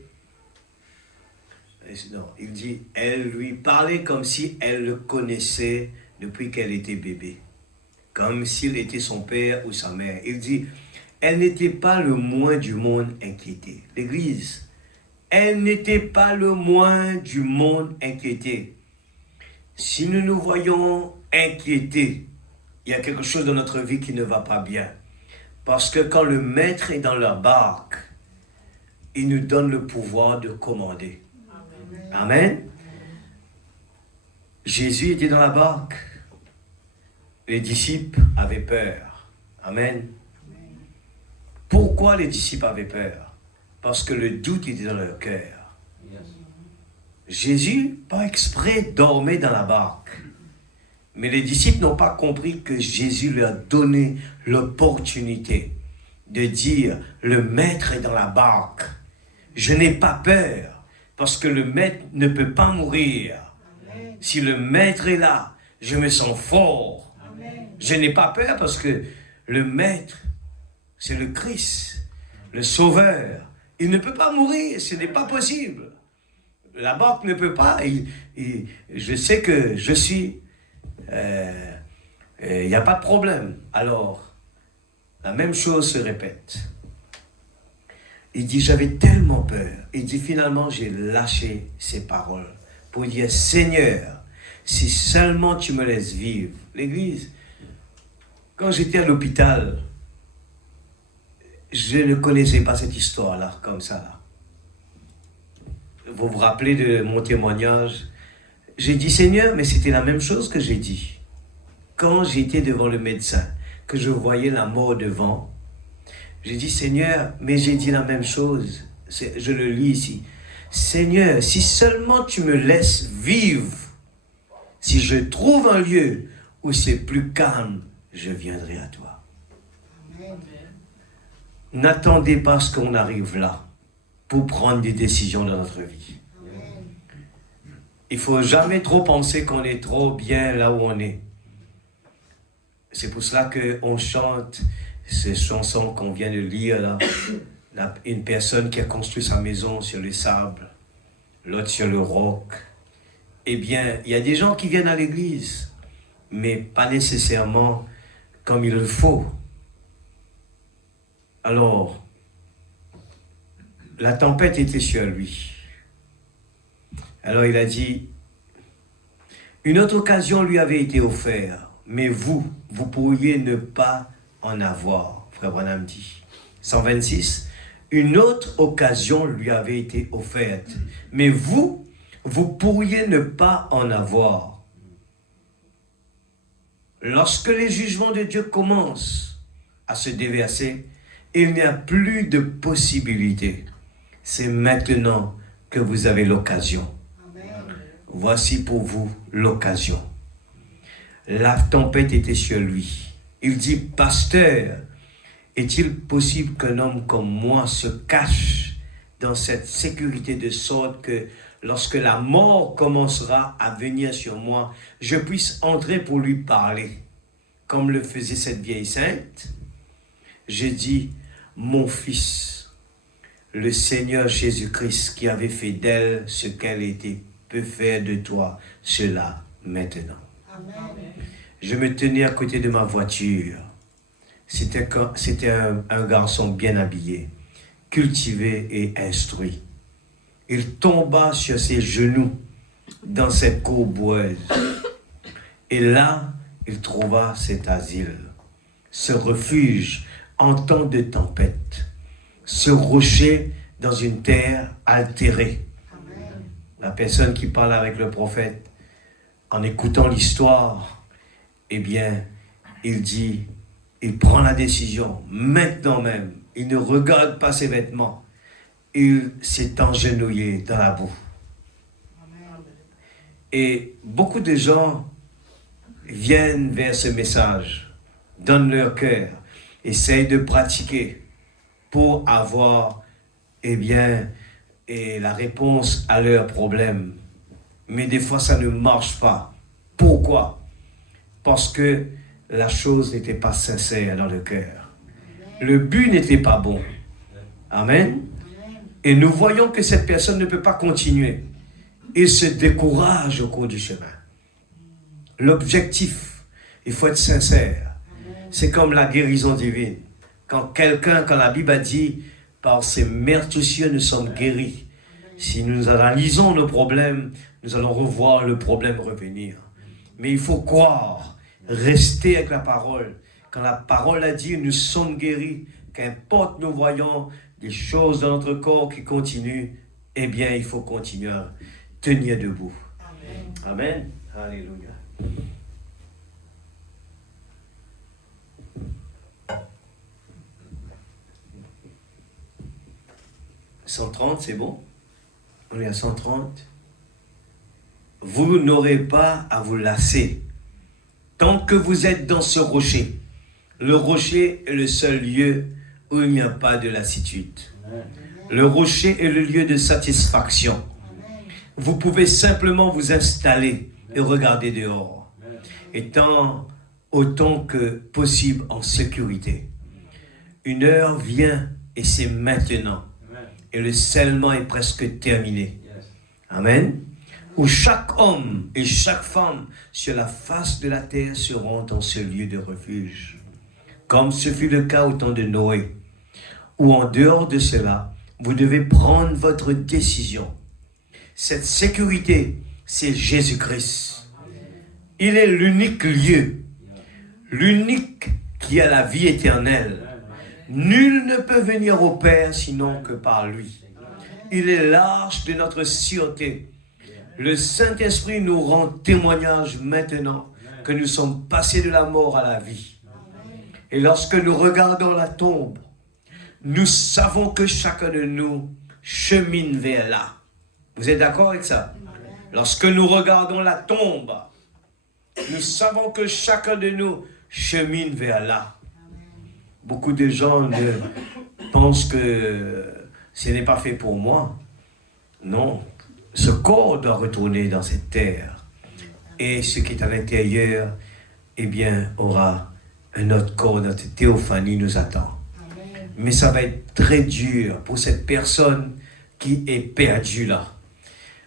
Non, il dit, elle lui parlait comme si elle le connaissait depuis qu'elle était bébé. Comme s'il était son père ou sa mère. Il dit, elle n'était pas le moins du monde inquiétée. L'Église, elle n'était pas le moins du monde inquiétée. Si nous nous voyons inquiétés, il y a quelque chose dans notre vie qui ne va pas bien. Parce que quand le maître est dans la barque, il nous donne le pouvoir de commander. Amen. Jésus était dans la barque. Les disciples avaient peur. Amen. Pourquoi les disciples avaient peur? Parce que le doute était dans leur cœur. Jésus, pas exprès, dormait dans la barque. Mais les disciples n'ont pas compris que Jésus leur a donné l'opportunité de dire, le maître est dans la barque. Je n'ai pas peur. Parce que le maître ne peut pas mourir. Amen. Si le maître est là, je me sens fort. Amen. Je n'ai pas peur parce que le maître, c'est le Christ, le Sauveur. Il ne peut pas mourir, ce n'est pas possible. La barque ne peut pas. Je sais que je suis... il n'y a pas de problème. Alors, la même chose se répète. Il dit, j'avais tellement peur. Il dit, finalement, j'ai lâché ces paroles pour dire, Seigneur, si seulement tu me laisses vivre. L'Église, quand j'étais à l'hôpital, je ne connaissais pas cette histoire-là, comme ça. Là. Vous vous rappelez de mon témoignage? J'ai dit, Seigneur, mais c'était la même chose que j'ai dit. Quand j'étais devant le médecin, que je voyais la mort devant, j'ai dit, Seigneur, mais j'ai dit la même chose. Je le lis ici. Seigneur, si seulement tu me laisses vivre, si je trouve un lieu où c'est plus calme, je viendrai à toi. Amen. N'attendez pas ce qu'on arrive là pour prendre des décisions dans notre vie. Amen. Il ne faut jamais trop penser qu'on est trop bien là où on est. C'est pour cela qu'on chante ces chansons qu'on vient de lire là. Une personne qui a construit sa maison sur le sable, l'autre sur le roc. Eh bien, il y a des gens qui viennent à l'église, mais pas nécessairement comme il le faut. Alors, la tempête était sur lui. Alors il a dit, une autre occasion lui avait été offerte, mais vous pourriez ne pas en avoir, frère Branham dit. 126, une autre occasion lui avait été offerte, mais vous vous pourriez ne pas en avoir. Lorsque les jugements de Dieu commencent à se déverser, il n'y a plus de possibilité. C'est maintenant que vous avez l'occasion. Voici pour vous l'occasion. La tempête était sur lui. Il dit, pasteur, est-il possible qu'un homme comme moi se cache dans cette sécurité de sorte que lorsque la mort commencera à venir sur moi, je puisse entrer pour lui parler, comme le faisait cette vieille sainte? Je dis, mon fils, le Seigneur Jésus-Christ qui avait fait d'elle ce qu'elle était, peut faire de toi cela maintenant. Amen. Je me tenais à côté de ma voiture. C'était un garçon bien habillé, cultivé et instruit. Il tomba sur ses genoux dans cette cour boueuse. Et là, il trouva cet asile, ce refuge en temps de tempête, ce rocher dans une terre altérée. Amen. La personne qui parle avec le prophète, en écoutant l'histoire, eh bien, il dit, il prend la décision, maintenant même, il ne regarde pas ses vêtements, il s'est engenouillé dans la boue. Amen. Et beaucoup de gens viennent vers ce message, donnent leur cœur, essayent de pratiquer pour avoir, eh bien, la réponse à leurs problèmes. Mais des fois, ça ne marche pas. Pourquoi? Parce que la chose n'était pas sincère dans le cœur. Le but n'était pas bon. Amen. Et nous voyons que cette personne ne peut pas continuer. Il se décourage au cours du chemin. L'objectif, il faut être sincère. C'est comme la guérison divine. Quand la Bible a dit, par ses meurtrissures nous sommes guéris. Si nous analysons nos problèmes, nous allons revoir le problème revenir. Mais il faut croire, rester avec la parole. Quand la parole a dit, nous sommes guéris, qu'importe nous voyons des choses dans notre corps qui continuent, eh bien, il faut continuer à tenir debout. Amen. Amen. Alléluia. 130, c'est bon? On est à 130. Vous n'aurez pas à vous lasser tant que vous êtes dans ce rocher. Le rocher est le seul lieu où il n'y a pas de lassitude. Le rocher est le lieu de satisfaction. Vous pouvez simplement vous installer et regarder dehors, étant autant que possible en sécurité. Une heure vient et c'est maintenant. Et le scellement est presque terminé. Amen. Où chaque homme et chaque femme sur la face de la terre seront dans ce lieu de refuge. Comme ce fut le cas au temps de Noé. Où en dehors de cela, vous devez prendre votre décision. Cette sécurité, c'est Jésus-Christ. Il est l'unique lieu, l'unique qui a la vie éternelle. Nul ne peut venir au Père sinon que par lui. Il est l'arche de notre sûreté. Le Saint-Esprit nous rend témoignage maintenant que nous sommes passés de la mort à la vie. Et lorsque nous regardons la tombe, nous savons que chacun de nous chemine vers là. Vous êtes d'accord avec ça? Lorsque nous regardons la tombe, nous savons que chacun de nous chemine vers là. Beaucoup de gens pensent que ce n'est pas fait pour moi. Non, ce corps doit retourner dans cette terre. Et ce qui est à l'intérieur, eh bien, aura un autre corps, notre théophanie nous attend. Mais ça va être très dur pour cette personne qui est perdue là.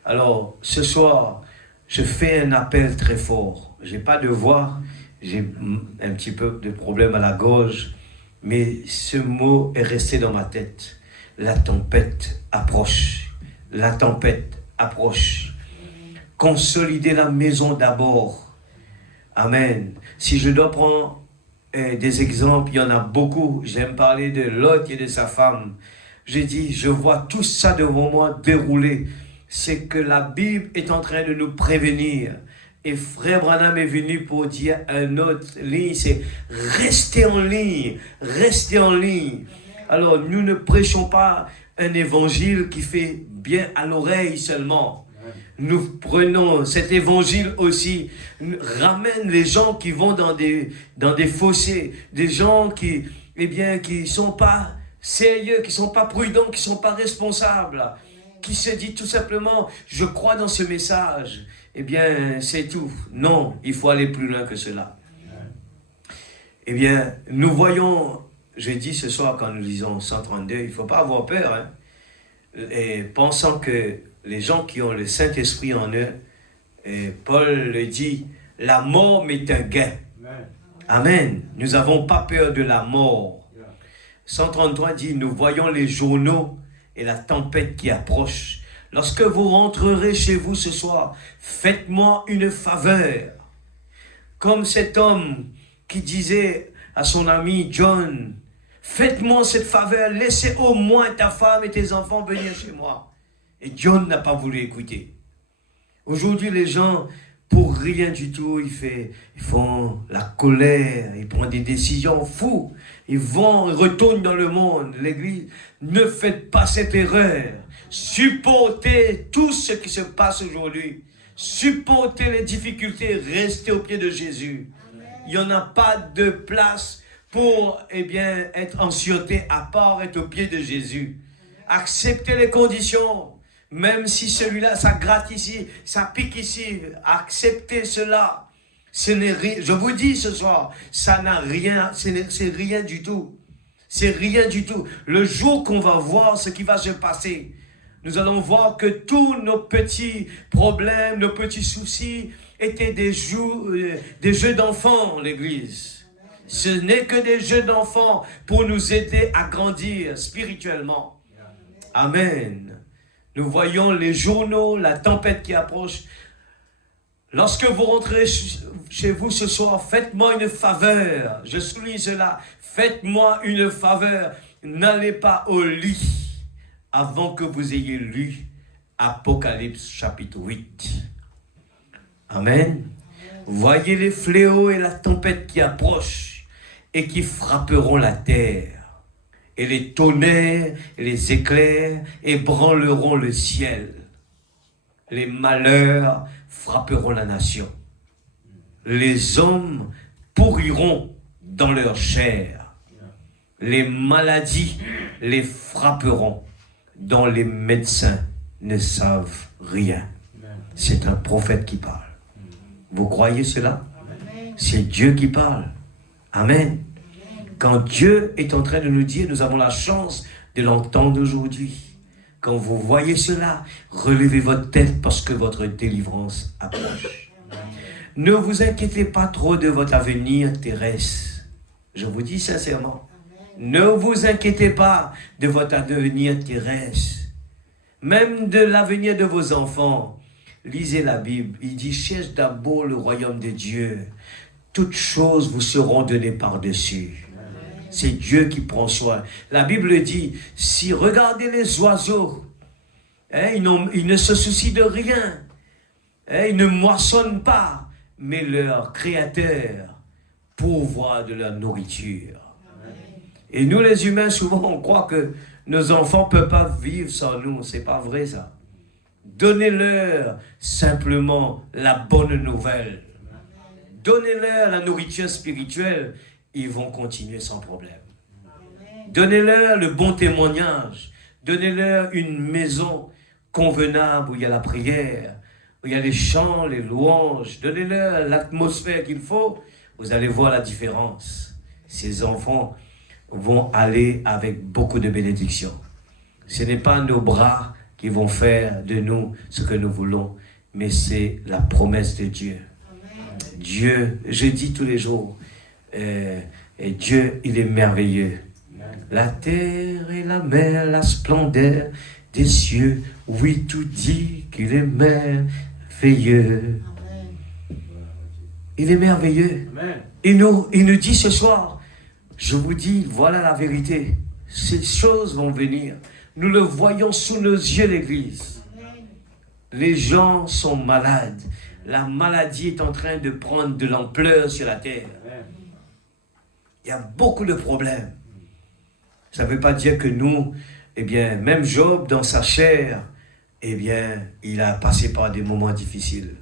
Alors, ce soir, je fais un appel très fort. Je n'ai pas de voix, j'ai un petit peu de problème à la gorge, mais ce mot est resté dans ma tête. La tempête approche. La tempête approche. Consolider la maison d'abord. Amen. Si je dois prendre des exemples, il y en a beaucoup. J'aime parler de Lot et de sa femme. J'ai dit, je vois tout ça devant moi dérouler. c'est que la Bible est en train de nous prévenir. Et Frère Branham est venu pour dire une autre ligne, c'est restez en ligne, restez en ligne. Alors nous ne prêchons pas un évangile qui fait bien à l'oreille seulement. Nous prenons cet évangile aussi, ramène les gens qui vont dans des fossés, des gens qui, qui sont pas sérieux, qui sont pas prudents, qui sont pas responsables, qui se dit tout simplement, je crois dans ce message. Eh bien, c'est tout. Non, il faut aller plus loin que cela. Eh bien, nous voyons, j'ai dit ce soir quand nous lisons 132, il ne faut pas avoir peur, hein, et pensant que les gens qui ont le Saint-Esprit en eux, et Paul le dit, la mort m'est un gain. Amen. Nous n'avons pas peur de la mort. 133 dit, nous voyons les journaux et la tempête qui approche. Lorsque vous rentrerez chez vous ce soir, faites-moi une faveur. Comme cet homme qui disait à son ami John, faites-moi cette faveur, laissez au moins ta femme et tes enfants venir chez moi. Et John n'a pas voulu écouter. Aujourd'hui, les gens, pour rien du tout, ils font la colère, ils prennent des décisions fous. Ils retournent dans le monde, l'église. Ne faites pas cette erreur. Supportez tout ce qui se passe aujourd'hui. Supportez les difficultés, restez au pied de Jésus. Il n'y en a pas de place pour être ensioté à part être au pied de Jésus. Acceptez les conditions. Même si celui-là, ça gratte ici, ça pique ici, acceptez cela. Je vous dis ce soir, ça n'a rien, c'est rien du tout. C'est rien du tout. Le jour qu'on va voir ce qui va se passer, nous allons voir que tous nos petits problèmes, nos petits soucis étaient des jeux d'enfants, l'église. Ce n'est que des jeux d'enfants pour nous aider à grandir spirituellement. Amen. Nous voyons les journaux, la tempête qui approche. Lorsque vous rentrez chez vous ce soir, faites-moi une faveur. Je souligne cela. Faites-moi une faveur. N'allez pas au lit avant que vous ayez lu Apocalypse chapitre 8. Amen. Voyez les fléaux et la tempête qui approchent et qui frapperont la terre. Et les tonnerres et les éclairs ébranleront le ciel. Les malheurs frapperont la nation. Les hommes pourriront dans leur chair. Les maladies les frapperont, dont les médecins ne savent rien. C'est un prophète qui parle. Vous croyez cela? C'est Dieu qui parle. Amen. Quand Dieu est en train de nous dire, nous avons la chance de l'entendre aujourd'hui. Quand vous voyez cela, relevez votre tête parce que votre délivrance approche. Ne vous inquiétez pas trop de votre avenir terrestre. Je vous dis sincèrement, ne vous inquiétez pas de votre avenir terrestre. Même de l'avenir de vos enfants. Lisez la Bible. Il dit, cherche d'abord le royaume de Dieu. Toutes choses vous seront données par-dessus. C'est Dieu qui prend soin. La Bible dit, si regardez les oiseaux, ils ne se soucient de rien. Ils ne moissonnent pas, mais leur Créateur pourvoit de leur nourriture. Et nous les humains, souvent, on croit que nos enfants ne peuvent pas vivre sans nous. C'est pas vrai ça. Donnez-leur simplement la bonne nouvelle. Donnez-leur la nourriture spirituelle. Ils vont continuer sans problème. Donnez-leur le bon témoignage. Donnez-leur une maison convenable où il y a la prière, où il y a les chants, les louanges. Donnez-leur l'atmosphère qu'il faut. Vous allez voir la différence. Ces enfants vont aller avec beaucoup de bénédictions. Ce n'est pas nos bras qui vont faire de nous ce que nous voulons, mais c'est la promesse de Dieu. Amen. Dieu, je dis tous les jours, et Dieu, il est merveilleux. Amen. La terre et la mer, la splendeur des cieux, oui, tout dit qu'il est merveilleux. Amen. Il est merveilleux. Amen. Il nous dit ce soir, je vous dis, voilà la vérité. Ces choses vont venir. Nous le voyons sous nos yeux, l'Église. Les gens sont malades. La maladie est en train de prendre de l'ampleur sur la terre. Il y a beaucoup de problèmes. Ça ne veut pas dire que nous, eh bien, même Job, dans sa chair, eh bien, il a passé par des moments difficiles.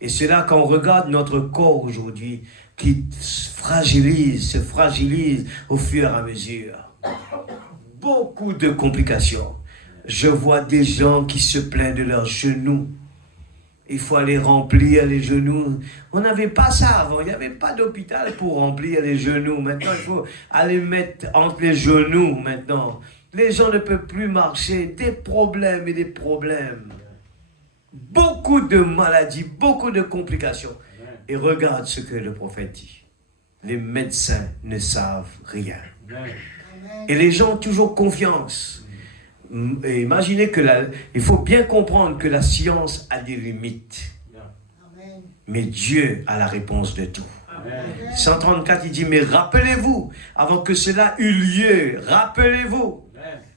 Et c'est là qu'on regarde notre corps aujourd'hui, qui se fragilise au fur et à mesure. Beaucoup de complications. Je vois des gens qui se plaignent de leurs genoux. Il faut aller remplir les genoux. On n'avait pas ça avant. Il n'y avait pas d'hôpital pour remplir les genoux. Maintenant, il faut aller mettre entre les genoux maintenant. Les gens ne peuvent plus marcher. Des problèmes et des problèmes. Beaucoup de maladies, beaucoup de complications. Et regarde ce que le prophète dit. Les médecins ne savent rien. Et les gens ont toujours confiance. Et imaginez que il faut bien comprendre que la science a des limites. Mais Dieu a la réponse de tout. 134, il dit, mais rappelez-vous, avant que cela eût lieu, rappelez-vous,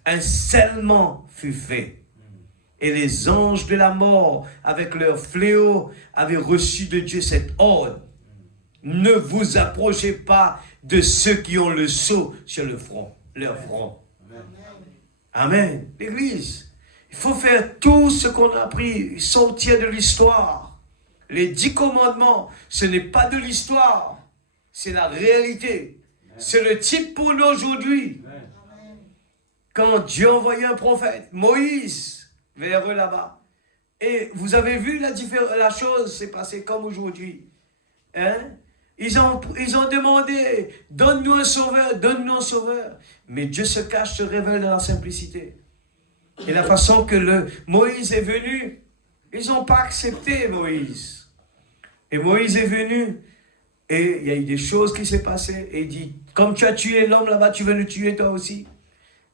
un scellement fut fait. Et les anges de la mort, avec leur fléau, avaient reçu de Dieu cet ordre. Ne vous approchez pas de ceux qui ont le sceau sur le front, leur front. Amen. L'Église, il faut faire tout ce qu'on a appris, sortir de l'histoire. Les 10 commandements, ce n'est pas de l'histoire, c'est la réalité. C'est le type pour nous aujourd'hui. Quand Dieu envoyait un prophète, Moïse, vers eux là-bas, et vous avez vu la chose s'est passée comme aujourd'hui. Hein? Ils ont demandé, donne-nous un sauveur, donne-nous un sauveur. Mais Dieu se cache, se révèle dans la simplicité. Et la façon que Moïse est venu, ils n'ont pas accepté Moïse. Et Moïse est venu, et il y a eu des choses qui s'est passées, et il dit, comme tu as tué l'homme là-bas, tu veux le tuer toi aussi.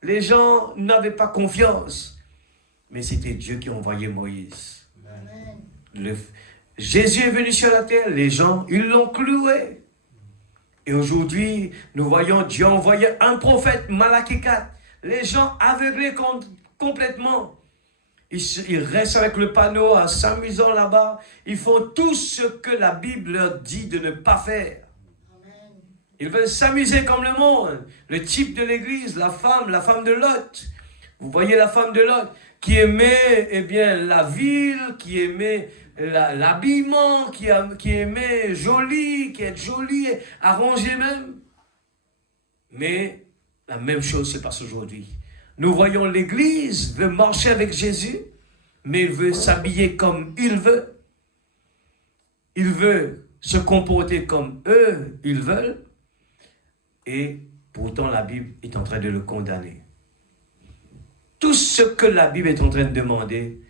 Les gens n'avaient pas confiance. Mais c'était Dieu qui envoyait Moïse. Jésus est venu sur la terre, les gens, ils l'ont cloué. Et aujourd'hui, nous voyons Dieu envoyer un prophète, Malachie 4. Les gens aveuglés complètement. Ils restent avec le panneau en s'amusant là-bas. Ils font tout ce que la Bible leur dit de ne pas faire. Ils veulent s'amuser comme le monde. Le type de l'église, la femme de Lot. Vous voyez la femme de Lot qui aimait eh bien, la ville, qui aimait l'habillement, qui aimait joli, qui est joli, arrangé même. Mais la même chose se passe aujourd'hui. Nous voyons l'église veut marcher avec Jésus, mais il veut s'habiller comme il veut. Il veut se comporter comme eux, ils veulent. Et pourtant la Bible est en train de le condamner. Tout ce que la Bible est en train de demander,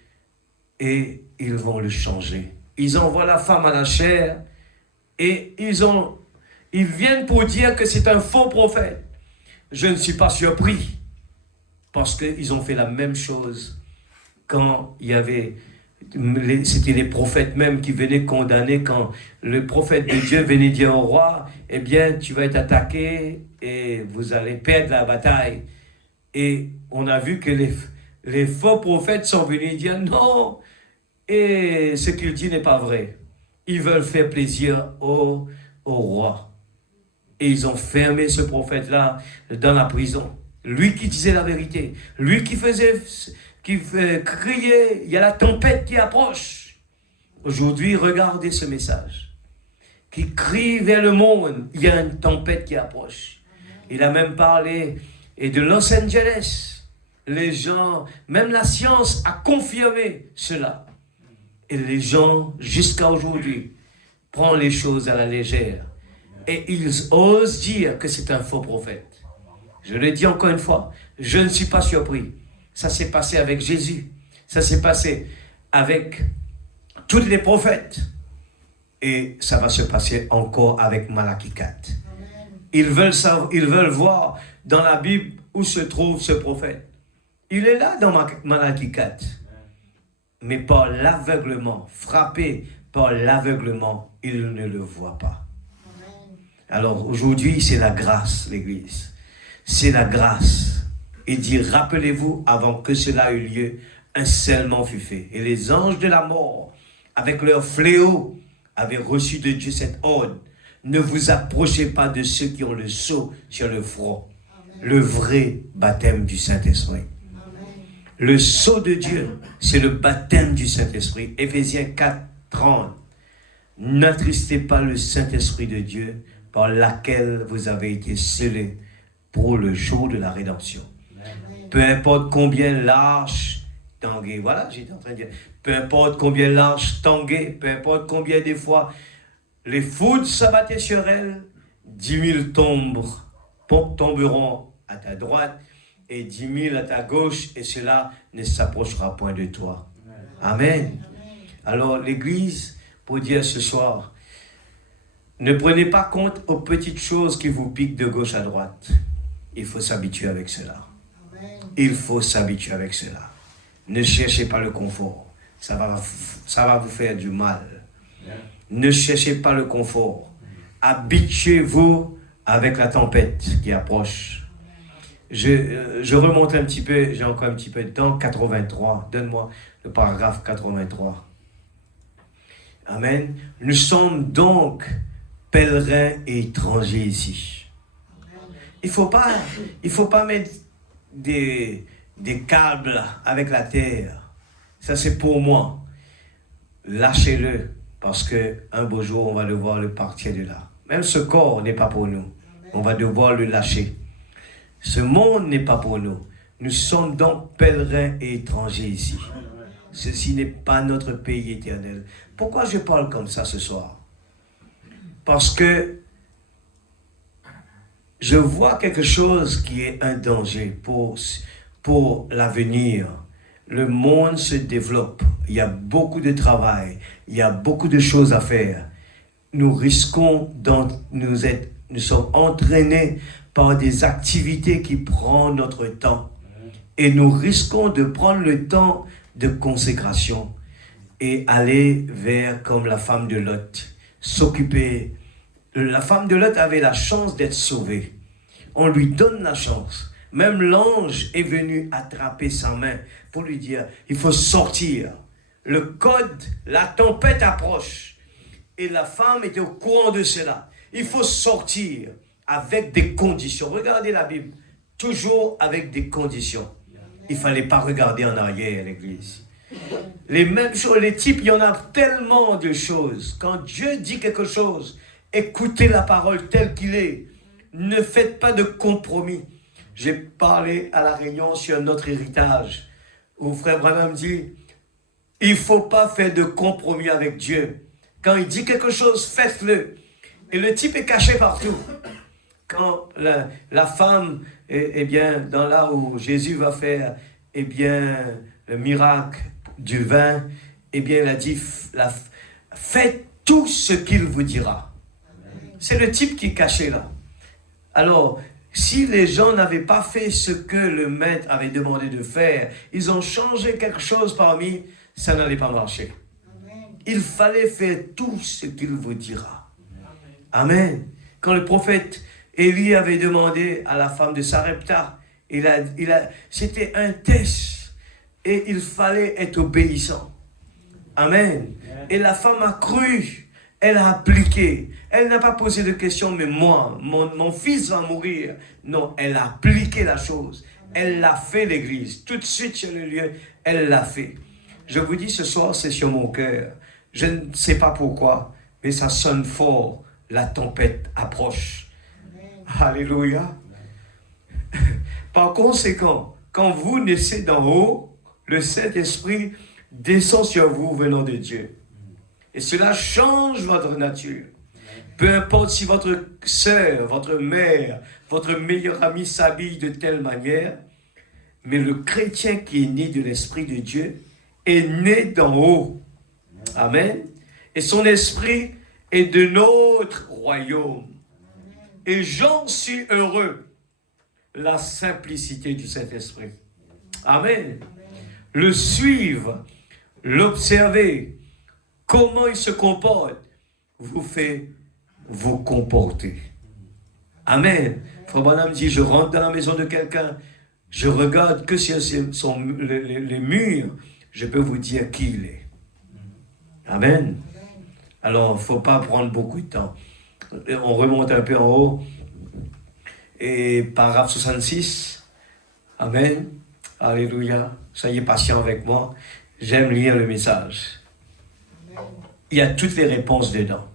et ils vont le changer. Ils envoient la femme à la chair et ils viennent pour dire que c'est un faux prophète. Je ne suis pas surpris parce qu'ils ont fait la même chose quand il y avait... C'était les prophètes même qui venaient condamner quand le prophète de Dieu venait dire au roi, eh bien, tu vas être attaqué et vous allez perdre la bataille. Et on a vu que les faux prophètes sont venus dire non, et ce qu'il dit n'est pas vrai. Ils veulent faire plaisir au roi. Et ils ont fermé ce prophète-là dans la prison. Lui qui disait la vérité, lui qui criait, il y a la tempête qui approche. Aujourd'hui, regardez ce message. Qui crie vers le monde, il y a une tempête qui approche. Il a même parlé de Los Angeles. Les gens, même la science a confirmé cela. Et les gens, jusqu'à aujourd'hui, prennent les choses à la légère. Et ils osent dire que c'est un faux prophète. Je le dis encore une fois, je ne suis pas surpris. Ça s'est passé avec Jésus. Ça s'est passé avec tous les prophètes. Et ça va se passer encore avec Malachie 4. Ils veulent voir dans la Bible où se trouve ce prophète. Il est là dans Malachie 4. Mais par l'aveuglement, frappé par l'aveuglement, il ne le voit pas. Alors aujourd'hui, c'est la grâce, l'Église. C'est la grâce. Il dit, rappelez-vous, avant que cela eût lieu, un scellement fut fait. Et les anges de la mort, avec leur fléau, avaient reçu de Dieu cet ordre. Ne vous approchez pas de ceux qui ont le sceau sur le front. Le vrai baptême du Saint-Esprit. Le sceau de Dieu, c'est le baptême du Saint-Esprit. Éphésiens 4, 30. N'attristez pas le Saint-Esprit de Dieu par laquelle vous avez été scellés pour le jour de la rédemption. Peu importe combien l'arche tanguait, voilà, j'étais en train de dire, peu importe combien l'arche tanguait, peu importe combien des fois les foudres s'abattaient sur elle, 10 000 tomberont à ta droite et 10 000 à ta gauche, et cela ne s'approchera point de toi. Amen. Alors l'Église, pour dire ce soir, ne prenez pas compte aux petites choses qui vous piquent de gauche à droite. Il faut s'habituer avec cela. Il faut s'habituer avec cela. Ne cherchez pas le confort. Ça va vous faire du mal. Ne cherchez pas le confort. Habituez-vous avec la tempête qui approche. Je remonte un petit peu, j'ai encore un petit peu de temps, 83. Donne-moi le paragraphe 83. Amen. Nous sommes donc pèlerins et étrangers ici. Il faut pas mettre des câbles avec la terre. Ça, c'est pour moi. Lâchez-le, parce qu'un beau jour, on va devoir le partir de là. Même ce corps n'est pas pour nous. On va devoir le lâcher. Ce monde n'est pas pour nous. Nous sommes donc pèlerins et étrangers ici. Ceci n'est pas notre pays éternel. Pourquoi je parle comme ça ce soir? Parce que je vois quelque chose qui est un danger pour l'avenir. Le monde se développe. Il y a beaucoup de travail. Il y a beaucoup de choses à faire. Nous risquons nous sommes entraînés par des activités qui prennent notre temps. Et nous risquons de prendre le temps de consécration et aller vers, comme la femme de Lot, s'occuper. La femme de Lot avait la chance d'être sauvée. On lui donne la chance. Même l'ange est venu attraper sa main pour lui dire, il faut sortir. Le code, la tempête approche. Et la femme était au courant de cela. Il faut sortir avec des conditions. Regardez la Bible, toujours avec des conditions. Il ne fallait pas regarder en arrière, l'Église. Les mêmes choses, les types, il y en a tellement de choses. Quand Dieu dit quelque chose, écoutez la parole telle qu'il est. Ne faites pas de compromis. J'ai parlé à la réunion sur notre héritage, où frère Branham dit, il ne faut pas faire de compromis avec Dieu. Quand il dit quelque chose, faites-le. Et le type est caché partout. Quand la femme, bien, dans là où Jésus va faire, le miracle du vin, elle a dit, faites tout ce qu'il vous dira. C'est le type qui est caché là. Alors, si les gens n'avaient pas fait ce que le maître avait demandé de faire, ils ont changé quelque chose parmi, ça n'allait pas marcher. Il fallait faire tout ce qu'il vous dira. Amen. Quand le prophète Élie avait demandé à la femme de Sarepta, c'était un test et il fallait être obéissant. Amen. Et la femme a cru, elle a appliqué. Elle n'a pas posé de questions, mais moi, mon fils va mourir. Non, elle a appliqué la chose. Elle l'a fait, l'Église. Tout de suite sur le lieu, elle l'a fait. Je vous dis, ce soir, c'est sur mon cœur. Je ne sais pas pourquoi, mais ça sonne fort. La tempête approche. Alléluia. Par conséquent, quand vous naissez d'en haut, le Saint-Esprit descend sur vous venant de Dieu. Et cela change votre nature. Peu importe si votre sœur, votre mère, votre meilleur ami s'habille de telle manière, mais le chrétien qui est né de l'Esprit de Dieu est né d'en haut. Amen. Et son esprit est de notre royaume. Et j'en suis heureux. La simplicité du Saint-Esprit. Amen. Le suivre, l'observer, comment il se comporte, vous fait vous comporter. Amen. Frère Branham dit, je rentre dans la maison de quelqu'un, je regarde que sur les murs, je peux vous dire qui il est. Amen. Alors, il ne faut pas prendre beaucoup de temps. On remonte un peu en haut. Et paragraphe 66. Amen. Alléluia. Soyez patient avec moi. J'aime lire le message. Il y a toutes les réponses dedans.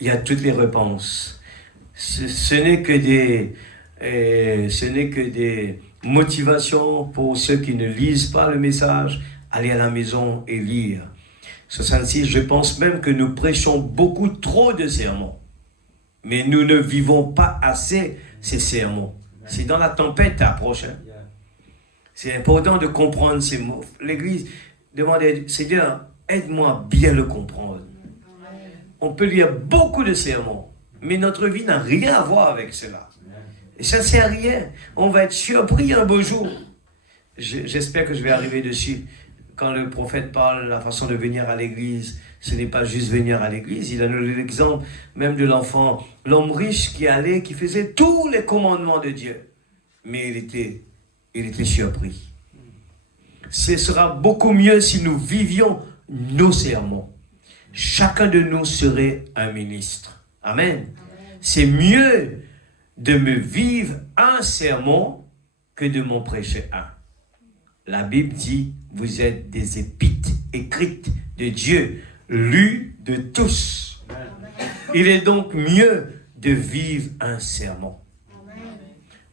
Il y a toutes les réponses. Ce n'est que des motivations pour ceux qui ne lisent pas le message. Aller à la maison et lire. 66, je pense même que nous prêchons beaucoup trop de sermons. Mais nous ne vivons pas assez ces sermons. C'est dans la tempête approche. Hein. C'est important de comprendre ces mots. L'Église demande, Seigneur, aide-moi à bien le comprendre. On peut lire beaucoup de sermons, mais notre vie n'a rien à voir avec cela. Et ça ne sert à rien. On va être surpris un beau jour. J'espère que je vais arriver dessus. Quand le prophète parle de la façon de venir à l'église, ce n'est pas juste venir à l'église. Il a donné l'exemple même de l'enfant, l'homme riche qui allait, qui faisait tous les commandements de Dieu. Mais il était surpris. Ce sera beaucoup mieux si nous vivions nos sermons. Chacun de nous serait un ministre. Amen. C'est mieux de me vivre un sermon que de m'en prêcher un. La Bible dit, vous êtes des épîtres écrites de Dieu, lues de tous. Il est donc mieux de vivre un sermon.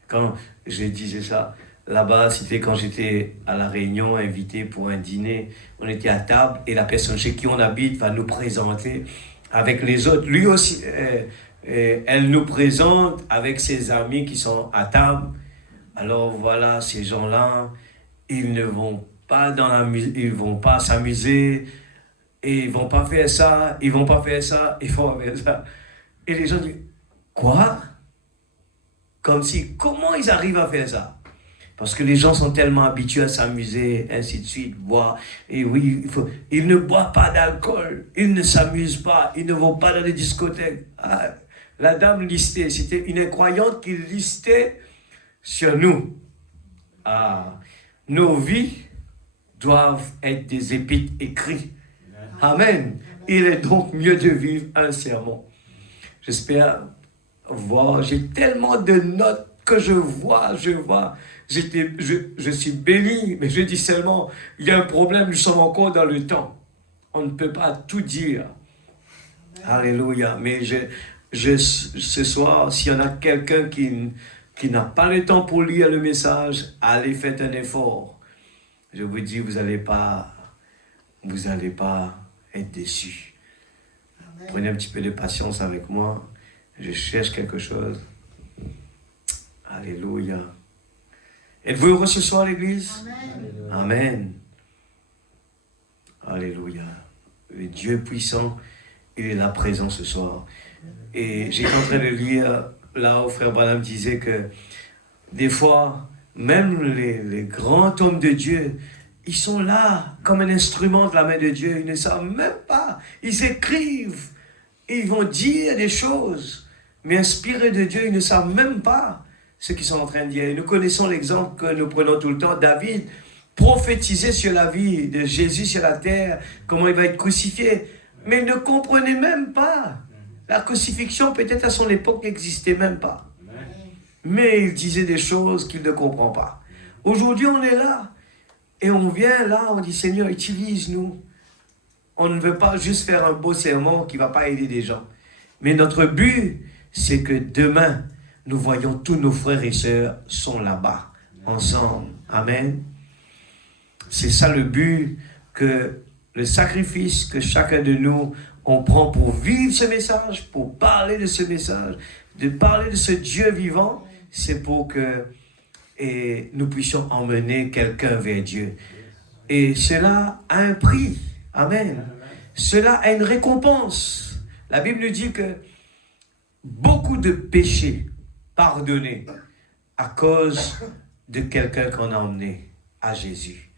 Quand je disais ça, là-bas, c'était quand j'étais à La Réunion, invité pour un dîner. On était à table et la personne chez qui on habite va nous présenter avec les autres. Lui aussi, elle nous présente avec ses amis qui sont à table. Alors voilà, ces gens-là, ils ne vont pas ils vont pas s'amuser, et ils vont pas faire ça, ils vont pas faire ça, ils vont faire ça. Et les gens disent, quoi? Comme si, comment ils arrivent à faire ça? Parce que les gens sont tellement habitués à s'amuser, ainsi de suite, boire. Et oui, ils ne boivent pas d'alcool, ils ne s'amusent pas, ils ne vont pas dans les discothèques. Ah, la dame listait, c'était une incroyante qui listait sur nous. Ah, nos vies doivent être des épîtres écrits. Amen. Il est donc mieux de vivre un sermon. J'espère voir, j'ai tellement de notes que je vois. Je suis béni, mais je dis seulement, il y a un problème, nous sommes encore dans le temps. On ne peut pas tout dire. Alléluia. Mais ce soir, s'il y en a quelqu'un qui n'a pas le temps pour lire le message, allez, faites un effort. Je vous dis, vous n'allez pas être déçus. Prenez un petit peu de patience avec moi. Je cherche quelque chose. Alléluia. Êtes-vous heureux ce soir, l'église? Amen. Amen. Alléluia. Le Dieu puissant, il est là présent ce soir. Et j'étais en train de lire, là où frère Branham disait que des fois, même les grands hommes de Dieu, ils sont là comme un instrument de la main de Dieu. Ils ne savent même pas. Ils écrivent. Ils vont dire des choses. Mais inspirés de Dieu, ils ne savent même pas ce qu'ils sont en train de dire. Et nous connaissons l'exemple que nous prenons tout le temps. David prophétisait sur la vie de Jésus sur la terre, comment il va être crucifié. Mais il ne comprenait même pas. La crucifixion, peut-être à son époque, n'existait même pas. Mais il disait des choses qu'il ne comprend pas. Aujourd'hui, on est là. Et on vient là, on dit, Seigneur, utilise-nous. On ne veut pas juste faire un beau sermon qui ne va pas aider des gens. Mais notre but, c'est que demain, nous voyons tous nos frères et sœurs sont là-bas, ensemble. Amen. C'est ça le but, que le sacrifice que chacun de nous, on prend pour vivre ce message, pour parler de ce message, de parler de ce Dieu vivant, c'est pour que nous puissions emmener quelqu'un vers Dieu. Et cela a un prix. Amen. Cela a une récompense. La Bible nous dit que beaucoup de péchés pardonnés à cause de quelqu'un qu'on a emmené à Jésus.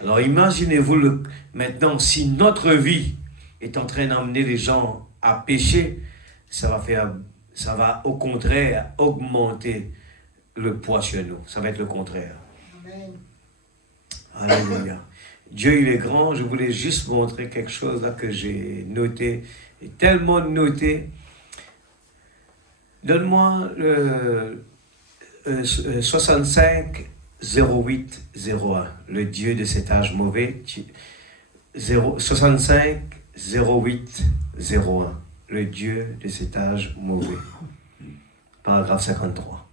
Alors imaginez-vous maintenant, si notre vie est en train d'emmener les gens à pécher, ça va au contraire augmenter le poids sur nous. Ça va être le contraire. Amen. Alléluia. Dieu, il est grand. Je voulais juste montrer quelque chose là que j'ai noté. Et tellement noté. Donne-moi le 65 08 01. Le Dieu de cet âge mauvais. 65 08 01. Le Dieu de cet âge mauvais. Paragraphe 53.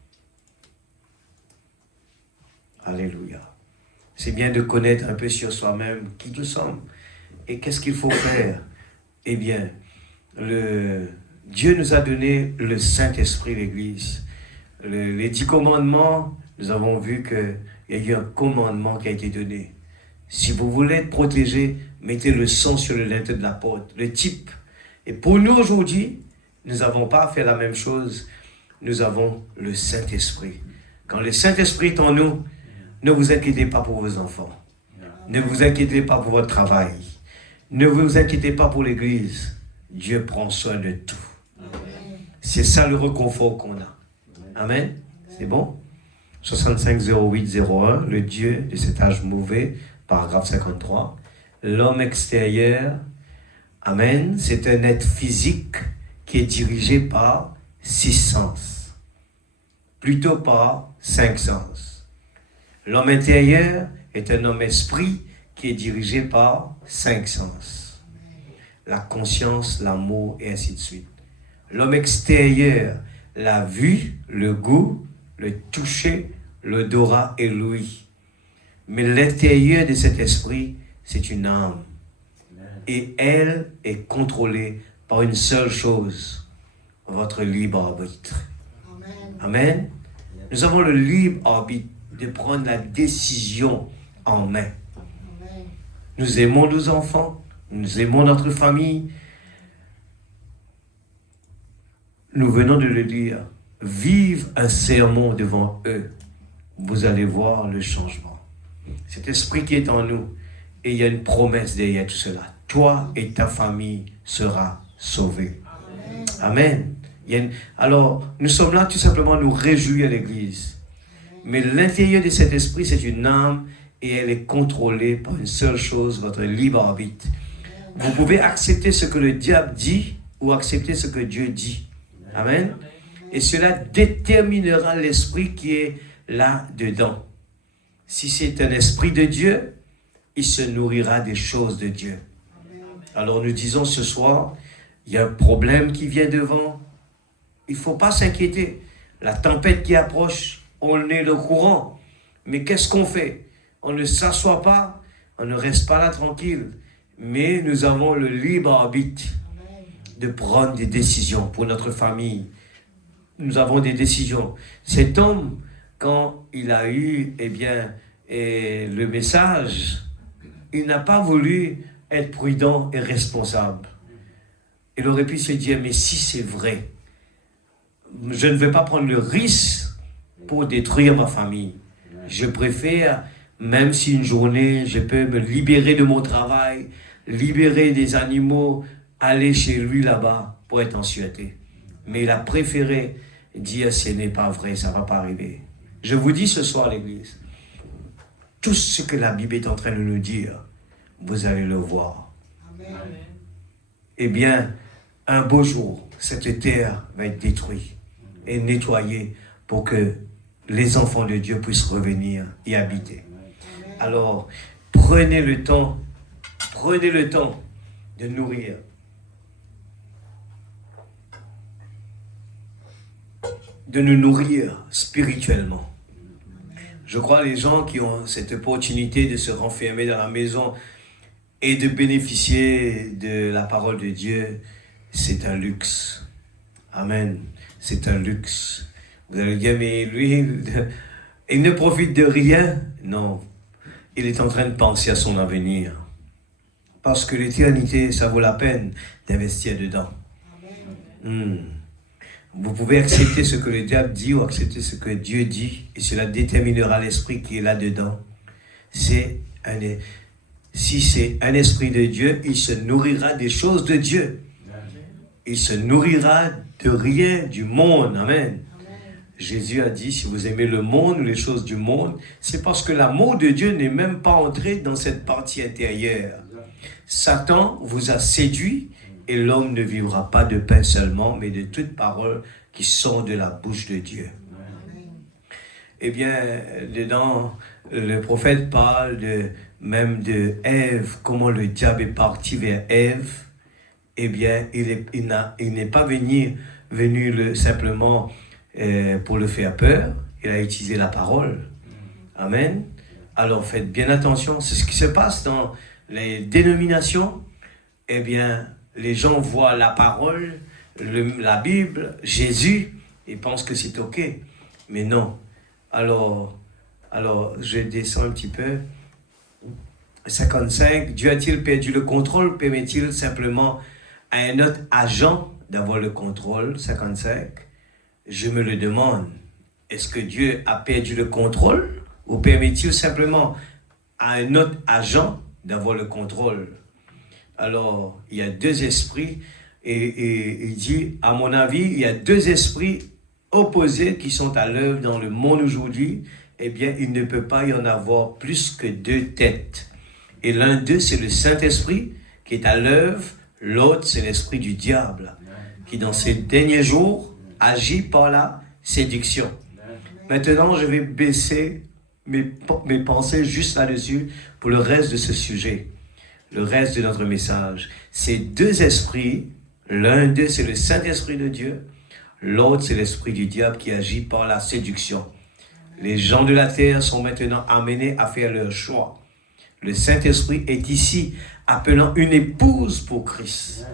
Alléluia. C'est bien de connaître un peu sur soi-même qui nous sommes et qu'est-ce qu'il faut faire. Eh bien, Dieu nous a donné le Saint-Esprit, l'Église. Les 10 commandements, nous avons vu qu'il y a eu un commandement qui a été donné. Si vous voulez être protégé, mettez le sang sur le linteau de la porte, le type. Et pour nous aujourd'hui, nous n'avons pas fait la même chose. Nous avons le Saint-Esprit. Quand le Saint-Esprit est en nous, ne vous inquiétez pas pour vos enfants. Ne vous inquiétez pas pour votre travail. Ne vous inquiétez pas pour l'Église. Dieu prend soin de tout. C'est ça le réconfort qu'on a. Amen. C'est bon? 65 08 01, le Dieu de cet âge mauvais, paragraphe 53. L'homme extérieur, amen, c'est un être physique qui est dirigé par 6 sens. Plutôt par 5 sens. L'homme intérieur est un homme esprit qui est dirigé par 5 sens. La conscience, l'amour et ainsi de suite. L'homme extérieur, la vue, le goût, le toucher, l'odorat et l'ouïe. Mais l'intérieur de cet esprit, c'est une âme. Et elle est contrôlée par une seule chose, votre libre arbitre. Amen. Nous avons le libre arbitre de prendre la décision en main. Nous aimons nos enfants, nous aimons notre famille. Nous venons de le dire, vive un sermon devant eux. Vous allez voir le changement. Cet esprit qui est en nous, et il y a une promesse derrière tout cela. Toi et ta famille sera sauvés. Amen. Alors, nous sommes là tout simplement à nous réjouir à l'Église. Mais l'intérieur de cet esprit, c'est une âme et elle est contrôlée par une seule chose, votre libre arbitre. Vous pouvez accepter ce que le diable dit ou accepter ce que Dieu dit. Amen. Et cela déterminera l'esprit qui est là-dedans. Si c'est un esprit de Dieu, il se nourrira des choses de Dieu. Alors nous disons ce soir, il y a un problème qui vient devant. Il ne faut pas s'inquiéter. La tempête qui approche, on est le courant. Mais qu'est-ce qu'on fait? On ne s'assoit pas, on ne reste pas là tranquille. Mais nous avons le libre arbitre de prendre des décisions pour notre famille. Nous avons des décisions. Cet homme, quand il a eu le message, il n'a pas voulu être prudent et responsable. Il aurait pu se dire, mais si c'est vrai, je ne vais pas prendre le risque pour détruire ma famille. Je préfère, même si une journée, je peux me libérer de mon travail, libérer des animaux, aller chez lui là-bas pour être en sûreté. Mais il a préféré dire, ce n'est pas vrai, ça ne va pas arriver. Je vous dis ce soir, l'Église, tout ce que la Bible est en train de nous dire, vous allez le voir. Amen. Eh bien, un beau jour, cette terre va être détruite et nettoyée pour que les enfants de Dieu puissent revenir y habiter. Alors, prenez le temps de nourrir. De nous nourrir spirituellement. Je crois que les gens qui ont cette opportunité de se renfermer dans la maison et de bénéficier de la parole de Dieu, c'est un luxe. Amen. C'est un luxe. Vous allez dire, mais lui, il ne profite de rien. Non. Il est en train de penser à son avenir. Parce que l'éternité, ça vaut la peine d'investir dedans. Vous pouvez accepter ce que le diable dit ou accepter ce que Dieu dit, et cela déterminera l'esprit qui est là-dedans. Si c'est un esprit de Dieu, il se nourrira des choses de Dieu. Il se nourrira de rien du monde. Amen. Jésus a dit, si vous aimez le monde ou les choses du monde, c'est parce que l'amour de Dieu n'est même pas entré dans cette partie intérieure. Satan vous a séduit et l'homme ne vivra pas de pain seulement, mais de toute parole qui sort de la bouche de Dieu. Eh bien, dedans, le prophète parle même de Ève, comment le diable est parti vers Ève. Eh bien, il n'est pas venu simplement pour le faire peur, il a utilisé la parole. Amen. Alors faites bien attention, c'est ce qui se passe dans les dénominations. Eh bien, les gens voient la parole, la Bible, Jésus, et pensent que c'est OK. Mais non. Alors, je descends un petit peu. 55, Dieu a-t-il perdu le contrôle? Permet-il simplement à un autre agent d'avoir le contrôle? 55, je me le demande. Est-ce que Dieu a perdu le contrôle? Ou permet-il simplement à un autre agent d'avoir le contrôle? Alors, il y a deux esprits, et il dit, à mon avis, il y a deux esprits opposés qui sont à l'œuvre dans le monde aujourd'hui. Eh bien, il ne peut pas y en avoir plus que deux têtes. Et l'un d'eux, c'est le Saint-Esprit qui est à l'œuvre, l'autre, c'est l'esprit du diable, qui dans ces derniers jours agit par la séduction. Maintenant, je vais baisser mes pensées juste là-dessus pour le reste de ce sujet, le reste de notre message. Ces deux esprits, l'un d'eux, c'est le Saint-Esprit de Dieu, l'autre, c'est l'esprit du diable qui agit par la séduction. Les gens de la terre sont maintenant amenés à faire leur choix. Le Saint-Esprit est ici, appelant une épouse pour Christ.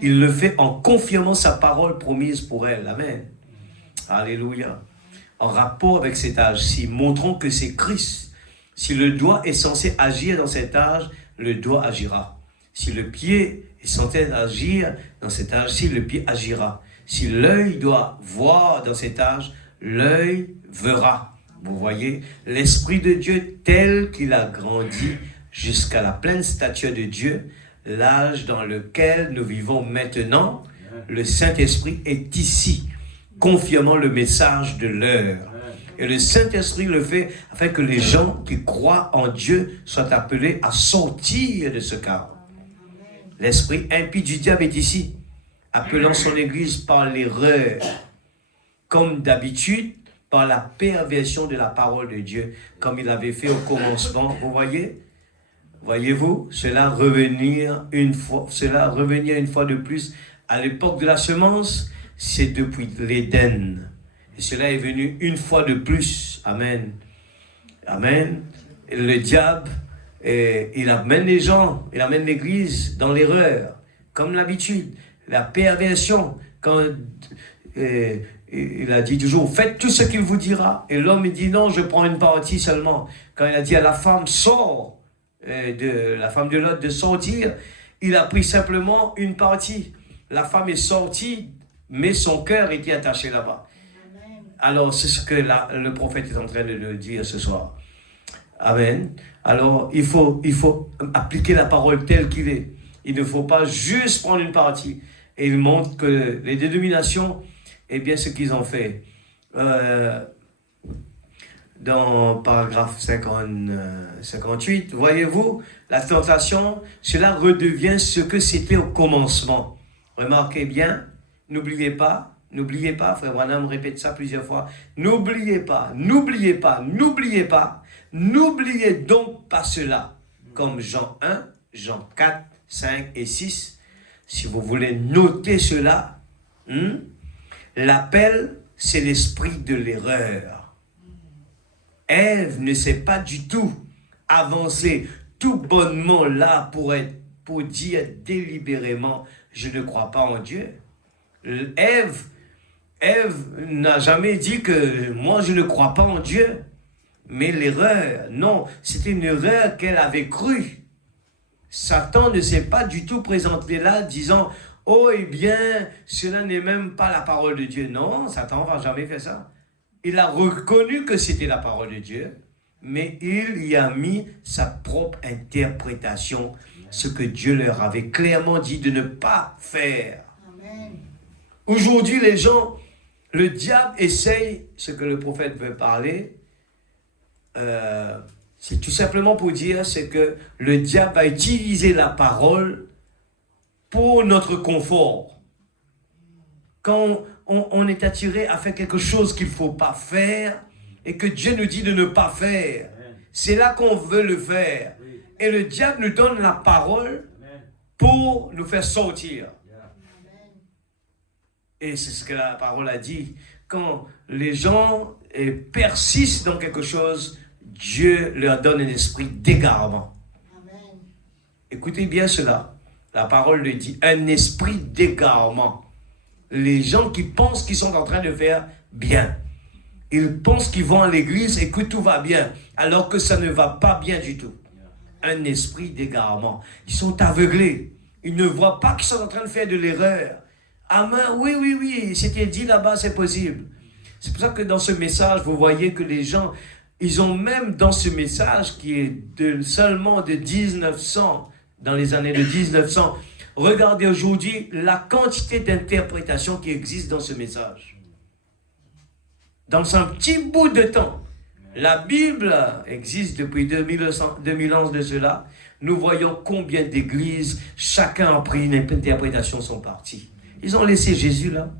Il le fait en confirmant sa parole promise pour elle. Amen. Alléluia. En rapport avec cet âge-ci, montrons que c'est Christ. Si le doigt est censé agir dans cet âge, le doigt agira. Si le pied est censé agir dans cet âge-ci, le pied agira. Si l'œil doit voir dans cet âge, l'œil verra. Vous voyez, l'Esprit de Dieu tel qu'il a grandi jusqu'à la pleine stature de Dieu, l'âge dans lequel nous vivons maintenant, le Saint-Esprit est ici, confirmant le message de l'heure. Et le Saint-Esprit le fait afin que les gens qui croient en Dieu soient appelés à sortir de ce chaos. L'esprit impie du diable est ici, appelant son Église par l'erreur, comme d'habitude, par la perversion de la parole de Dieu, comme il avait fait au commencement. Vous voyez? Voyez-vous? Cela revenir une fois de plus à l'époque de la semence, c'est depuis l'Éden. Et cela est venu une fois de plus. Amen. Amen. Et le diable, il amène les gens, il amène l'Église dans l'erreur, comme l'habitude. La perversion, quand il a dit toujours, faites tout ce qu'il vous dira. Et l'homme, il dit, non, je prends une partie seulement. Quand il a dit à la femme, sors, la femme de Lot de sortir, il a pris simplement une partie. La femme est sortie, mais son cœur était attaché là-bas. Alors, c'est ce que le prophète est en train de nous dire ce soir. Amen. Alors, il faut appliquer la parole telle qu'il est. Il ne faut pas juste prendre une partie. Et il montre que les dénominations, eh bien, ce qu'ils ont fait. Dans paragraphe 58, voyez-vous, la tentation, cela redevient ce que c'était au commencement. Remarquez bien, n'oubliez pas, Frère Branham répète ça plusieurs fois, n'oubliez donc pas cela, comme Jean 1, Jean 4, 5 et 6, si vous voulez noter cela, l'appel, c'est l'esprit de l'erreur. Ève ne s'est pas du tout avancée tout bonnement là pour dire délibérément, je ne crois pas en Dieu. Ève n'a jamais dit que moi je ne crois pas en Dieu. Mais l'erreur, non, c'était une erreur qu'elle avait crue. Satan ne s'est pas du tout présenté là disant, oh eh bien, cela n'est même pas la parole de Dieu. Non, Satan ne va jamais faire ça. Il a reconnu que c'était la parole de Dieu, mais il y a mis sa propre interprétation, ce que Dieu leur avait clairement dit de ne pas faire. Amen. Aujourd'hui, les gens Le diable essaye, ce que le prophète veut parler, c'est tout simplement pour dire, c'est que le diable va utiliser la parole pour notre confort. Quand on est attiré à faire quelque chose qu'il ne faut pas faire et que Dieu nous dit de ne pas faire, c'est là qu'on veut le faire. Et le diable nous donne la parole pour nous faire sortir. Et c'est ce que la parole a dit. Quand les gens persistent dans quelque chose, Dieu leur donne un esprit d'égarement. Écoutez bien cela. La parole le dit, un esprit d'égarement. Les gens qui pensent qu'ils sont en train de faire bien. Ils pensent qu'ils vont à l'église et que tout va bien, alors que ça ne va pas bien du tout. Un esprit d'égarement. Ils sont aveuglés. Ils ne voient pas qu'ils sont en train de faire de l'erreur. Amen, oui, c'était dit là-bas, c'est possible. C'est pour ça que dans ce message, vous voyez que les gens, ils ont même dans ce message qui est seulement de 1900, dans les années de 1900, regardez aujourd'hui la quantité d'interprétations qui existent dans ce message. Dans un petit bout de temps, la Bible existe depuis 2000 ans de cela. Nous voyons combien d'églises, chacun a pris une interprétation, sont partis. Ils ont laissé Jésus là.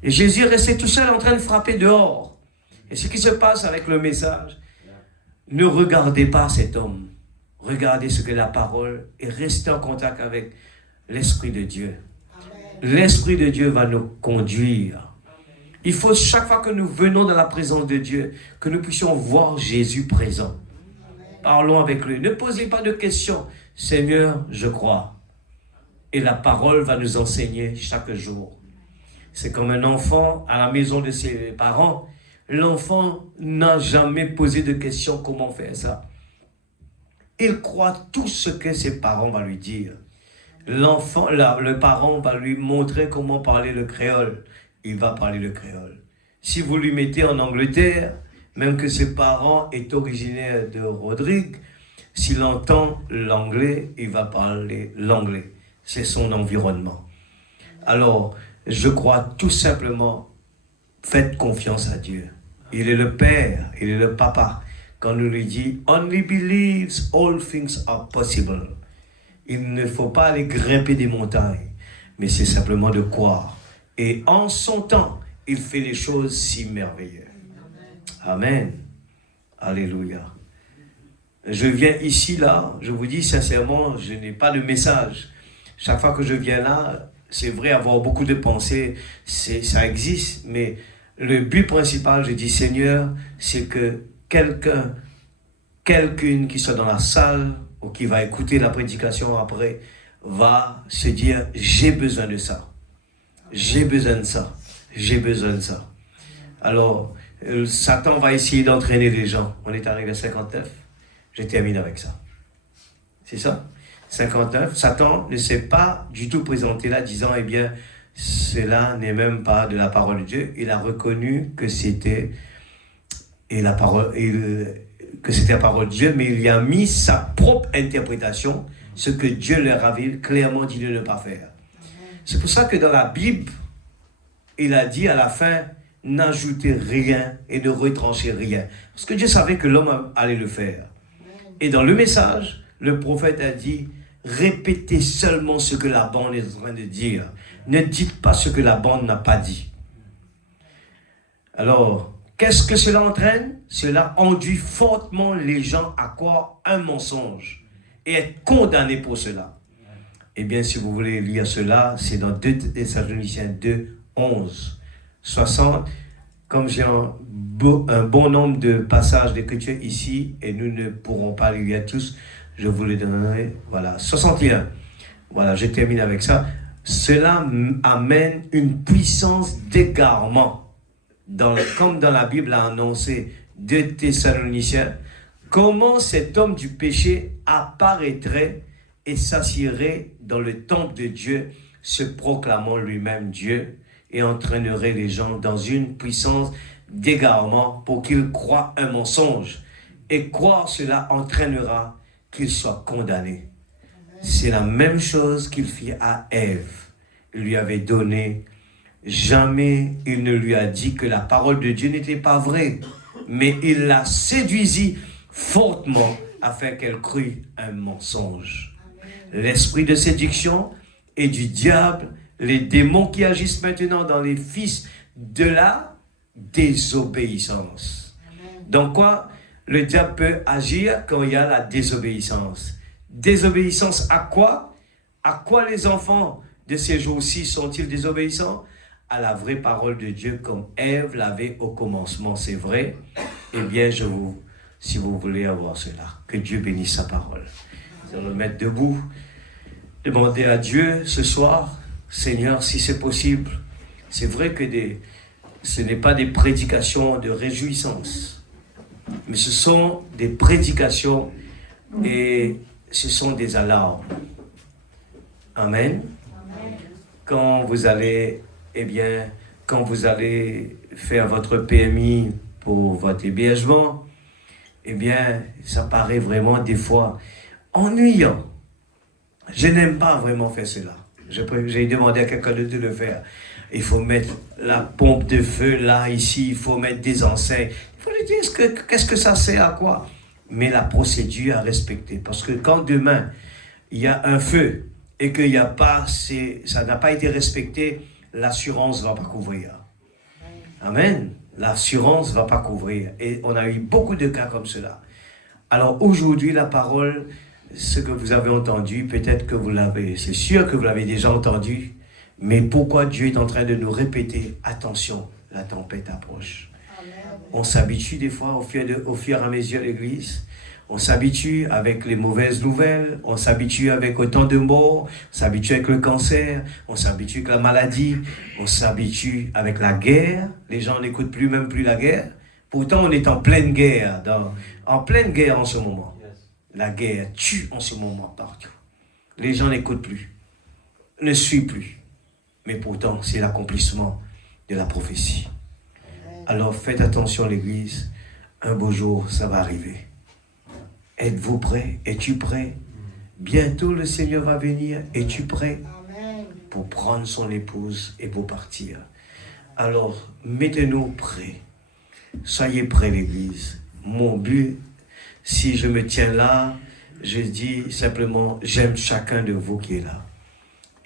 Et Jésus est resté tout seul en train de frapper dehors. Et ce qui se passe avec le message, ne regardez pas cet homme. Regardez ce que la parole est, restez en contact avec l'Esprit de Dieu. L'Esprit de Dieu va nous conduire. Il faut chaque fois que nous venons dans la présence de Dieu, que nous puissions voir Jésus présent. Parlons avec lui. Ne posez pas de questions. Seigneur, je crois. Et la parole va nous enseigner chaque jour. C'est comme un enfant à la maison de ses parents. L'enfant n'a jamais posé de questions comment faire ça. Il croit tout ce que ses parents vont lui dire. L'enfant, le parent va lui montrer comment parler le créole. Il va parler le créole. Si vous lui mettez en Angleterre, même que ses parents est originaire de Rodrigue, s'il entend l'anglais, il va parler l'anglais. C'est son environnement. Alors, je crois tout simplement, faites confiance à Dieu. Il est le Père, il est le Papa. Quand nous lui dit, only believes all things are possible. Il ne faut pas aller grimper des montagnes, mais c'est simplement de croire. Et en son temps, il fait les choses si merveilleuses. Amen. Alléluia. Je viens ici, là, je vous dis sincèrement, je n'ai pas de message. Chaque fois que je viens là, c'est vrai, avoir beaucoup de pensées, ça existe, mais le but principal, je dis Seigneur, c'est que quelqu'une qui soit dans la salle ou qui va écouter la prédication après, va se dire, j'ai besoin de ça. J'ai besoin de ça. J'ai besoin de ça. Alors, Satan va essayer d'entraîner les gens. On est arrivé à 59. Je termine avec ça. C'est ça? 59. Satan ne s'est pas du tout présenté là, disant, eh bien, cela n'est même pas de la parole de Dieu. Il a reconnu que c'était la parole de Dieu, mais il y a mis sa propre interprétation, ce que Dieu leur avait clairement dit de ne pas faire. C'est pour ça que dans la Bible, il a dit à la fin, n'ajoutez rien et ne retranchez rien. Parce que Dieu savait que l'homme allait le faire. Et dans le message, le prophète a dit, répétez seulement ce que la bande est en train de dire. Ne dites pas ce que la bande n'a pas dit. Alors, qu'est-ce que cela entraîne? Cela induit fortement les gens à croire un mensonge et être condamnés pour cela. Eh bien, si vous voulez lire cela, c'est dans 2 Thessaloniciens 2, 11, 60. Comme j'ai un bon nombre de passages d'écriture ici, et nous ne pourrons pas les lire tous, je vous les donnerai. Voilà, 61. Voilà, je termine avec ça. Cela amène une puissance d'égarement. Comme dans la Bible a annoncé 2 Thessaloniciens, comment cet homme du péché apparaîtrait et s'assierait dans le temple de Dieu, se proclamant lui-même Dieu, et entraînerait les gens dans une puissance d'égarement pour qu'ils croient un mensonge. Et croire cela entraînera qu'ils soient condamnés. C'est la même chose qu'il fit à Ève. Il lui avait donné jamais il ne lui a dit que la parole de Dieu n'était pas vraie, mais il la séduisit fortement afin qu'elle crût un mensonge. L'esprit de séduction et du diable, les démons qui agissent maintenant dans les fils de la désobéissance. Donc quoi? Le diable peut agir quand il y a la désobéissance. Désobéissance à quoi? À quoi les enfants de ces jours-ci sont-ils désobéissants? À la vraie parole de Dieu comme Ève l'avait au commencement, c'est vrai. Eh bien, si vous voulez avoir cela, que Dieu bénisse sa parole. Nous allons mettre debout, demander à Dieu ce soir, Seigneur, si c'est possible. C'est vrai que ce n'est pas des prédications de réjouissance, mais ce sont des prédications et ce sont des alarmes. Amen. Quand vous allez, quand vous allez faire votre PMI pour votre hébergement, ça paraît vraiment des fois ennuyant. Je n'aime pas vraiment faire cela. J'ai demandé à quelqu'un de le faire. Il faut mettre la pompe de feu là, ici, il faut mettre des enseignes. Il faut lui dire qu'est-ce que ça sert à quoi? Mais la procédure à respecter. Parce que quand demain, il y a un feu et qu'il n'y a pas, ça n'a pas été respecté, l'assurance ne va pas couvrir. Amen. L'assurance ne va pas couvrir. Et on a eu beaucoup de cas comme cela. Alors aujourd'hui, la parole, ce que vous avez entendu, peut-être que vous l'avez, c'est sûr que vous l'avez déjà entendu, mais pourquoi Dieu est en train de nous répéter, attention, la tempête approche. Amen. On s'habitue des fois au fur et à mesure à l'église, on s'habitue avec les mauvaises nouvelles, on s'habitue avec autant de morts, on s'habitue avec le cancer, on s'habitue avec la maladie, on s'habitue avec la guerre, les gens n'écoutent même plus la guerre, pourtant on est en pleine guerre, en pleine guerre en ce moment. La guerre tue en ce moment partout. Les gens n'écoutent plus, ne suivent plus. Mais pourtant, c'est l'accomplissement de la prophétie. Alors faites attention l'église. Un beau jour, ça va arriver. Êtes-vous prêts? Es-tu prêt? Bientôt le Seigneur va venir. Es-tu prêt? Pour prendre son épouse et pour partir. Alors, mettez-nous prêts. Soyez prêts l'église. Mon but, si je me tiens là, je dis simplement, j'aime chacun de vous qui est là.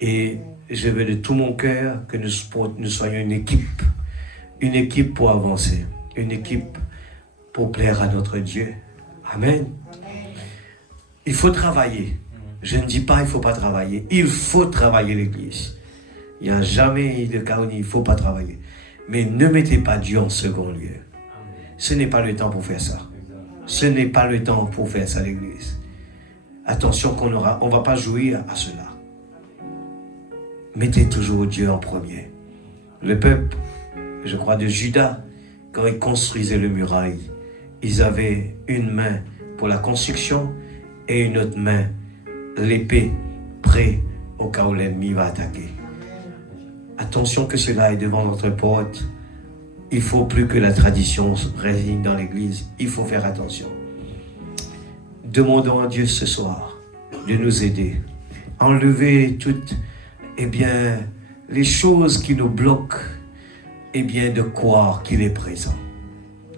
Et je veux de tout mon cœur que nous soyons une équipe pour avancer, une équipe pour plaire à notre Dieu. Amen. Il faut travailler. Je ne dis pas il ne faut pas travailler. Il faut travailler l'église. Il n'y a jamais de cas où il ne faut pas travailler. Mais ne mettez pas Dieu en second lieu. Ce n'est pas le temps pour faire ça. Ce n'est pas le temps pour faire ça l'église. Attention on ne va pas jouir à cela. Mettez toujours Dieu en premier. Le peuple, je crois, de Juda, quand ils construisaient le muraille, ils avaient une main pour la construction et une autre main, l'épée, prêt au cas où l'ennemi va attaquer. Attention que cela est devant notre porte. Il ne faut plus que la tradition règne dans l'église. Il faut faire attention. Demandons à Dieu ce soir de nous aider. Enlever toutes les choses qui nous bloquent, de croire qu'il est présent.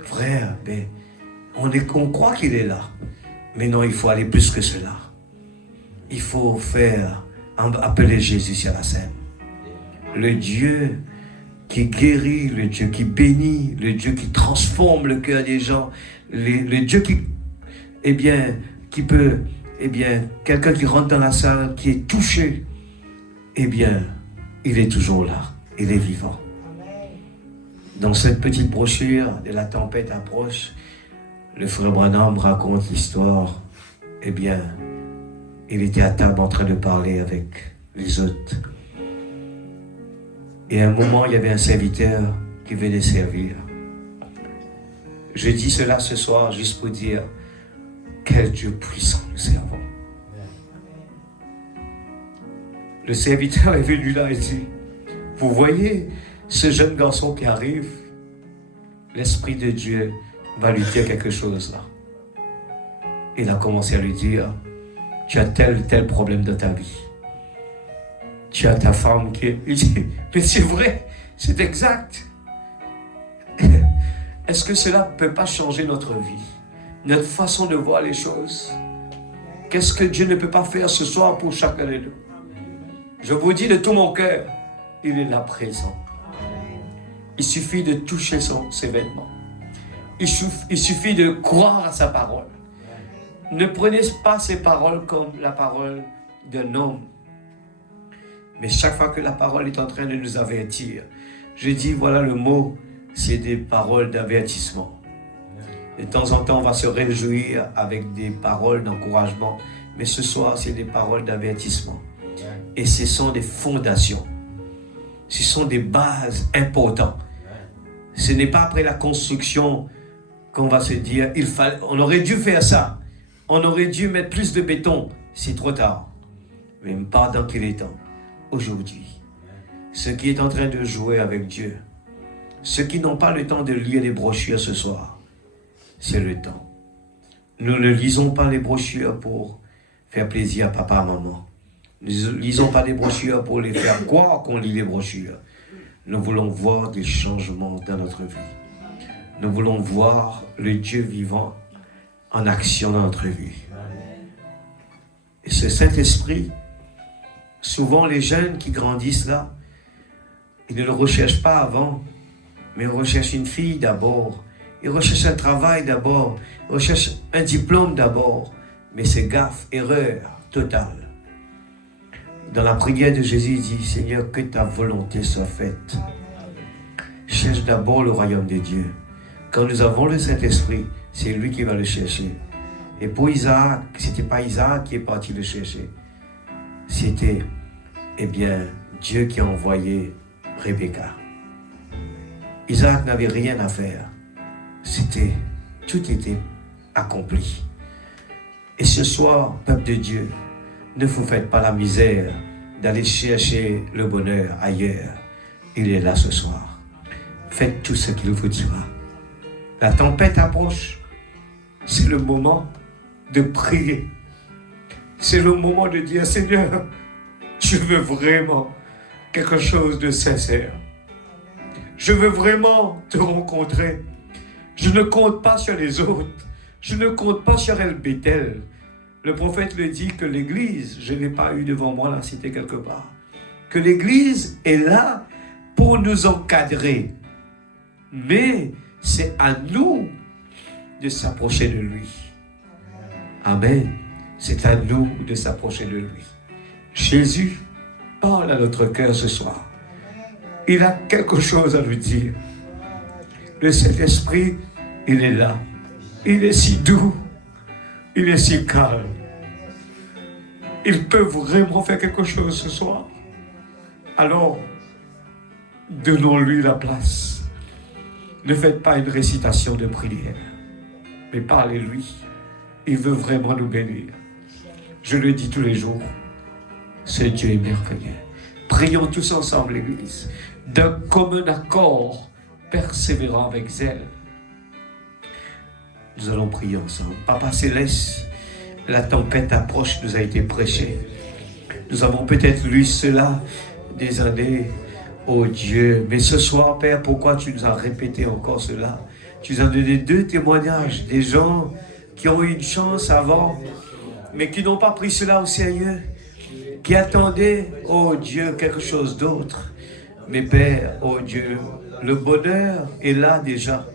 Frère, on croit qu'il est là. Mais non, il faut aller plus que cela. Il faut appeler Jésus sur la scène. Le Dieu qui guérit, le Dieu qui bénit, le Dieu qui transforme le cœur des gens, le Dieu qui peut, quelqu'un qui rentre dans la salle, qui est touché, il est toujours là, il est vivant. Dans cette petite brochure de la tempête approche, le frère Branham raconte l'histoire, il était à table en train de parler avec les autres. Et à un moment, il y avait un serviteur qui venait servir. Je dis cela ce soir juste pour dire quel Dieu puissant nous servons. Le serviteur est venu là et dit, vous voyez ce jeune garçon qui arrive, l'Esprit de Dieu va lui dire quelque chose là. Il a commencé à lui dire, tu as tel problème dans ta vie. Tu as ta femme qui est... Il dit, mais c'est vrai, C'est exact. Est-ce que cela ne peut pas changer notre vie, notre façon de voir les choses? Qu'est-ce que Dieu ne peut pas faire ce soir pour chacun de nous? Je vous dis de tout mon cœur, il est là présent. Il suffit de toucher ses vêtements. Il suffit de croire à sa parole. Ne prenez pas ces paroles comme la parole d'un homme. Mais chaque fois que la parole est en train de nous avertir, je dis, voilà le mot, c'est des paroles d'avertissement. De temps en temps, on va se réjouir avec des paroles d'encouragement, mais ce soir, c'est des paroles d'avertissement. Et ce sont des fondations. Ce sont des bases importantes. Ce n'est pas après la construction qu'on va se dire, on aurait dû faire ça. On aurait dû mettre plus de béton. C'est trop tard. Mais pas dans quel est temps. Aujourd'hui. Ceux qui est en train de jouer avec Dieu, ceux qui n'ont pas le temps de lire les brochures ce soir, c'est le temps. Nous ne lisons pas les brochures pour faire plaisir à papa et maman. Nous ne lisons pas les brochures pour les faire croire qu'on lit les brochures. Nous voulons voir des changements dans notre vie. Nous voulons voir le Dieu vivant en action dans notre vie. Et ce Saint-Esprit, souvent les jeunes qui grandissent là, ils ne le recherchent pas avant, mais ils recherchent une fille d'abord. Ils recherchent un travail d'abord. Ils recherchent un diplôme d'abord. Mais c'est gaffe, erreur totale. Dans la prière de Jésus, il dit, Seigneur, que ta volonté soit faite. Cherche d'abord le royaume de Dieu. Quand nous avons le Saint-Esprit, c'est lui qui va le chercher. Et pour Isaac, ce n'était pas Isaac qui est parti le chercher. C'était, Dieu qui a envoyé Rebecca. Isaac n'avait rien à faire. Tout était accompli. Et ce soir, peuple de Dieu, ne vous faites pas la misère d'aller chercher le bonheur ailleurs. Il est là ce soir. Faites tout ce qu'il vous dira. La tempête approche. C'est le moment de prier. C'est le moment de dire, Seigneur, je veux vraiment quelque chose de sincère. Je veux vraiment te rencontrer. Je ne compte pas sur les autres. Je ne compte pas sur El Bethel. Le prophète le dit que l'église, je ne l'ai pas eu devant moi là, c'était quelque part, que l'église est là pour nous encadrer. Mais c'est à nous de s'approcher de lui. Amen. C'est à nous de s'approcher de lui. Jésus parle à notre cœur ce soir. Il a quelque chose à nous dire. Le Saint-Esprit, il est là. Il est si doux. Il est si calme. Il peut vraiment faire quelque chose ce soir. Alors, donnons-lui la place. Ne faites pas une récitation de prière, mais parlez-lui. Il veut vraiment nous bénir. Je le dis tous les jours. Ce Dieu est merveilleux. Prions tous ensemble, l'Église, d'un commun accord, persévérant avec zèle. Nous allons prier ensemble. Papa Céleste, la tempête approche, nous a été prêchée. Nous avons peut-être lu cela des années, oh Dieu. Mais ce soir, Père, pourquoi tu nous as répété encore cela? Tu nous as donné 2 témoignages, des gens qui ont eu une chance avant, mais qui n'ont pas pris cela au sérieux, qui attendaient, oh Dieu, quelque chose d'autre. Mais Père, oh Dieu, le bonheur est là déjà.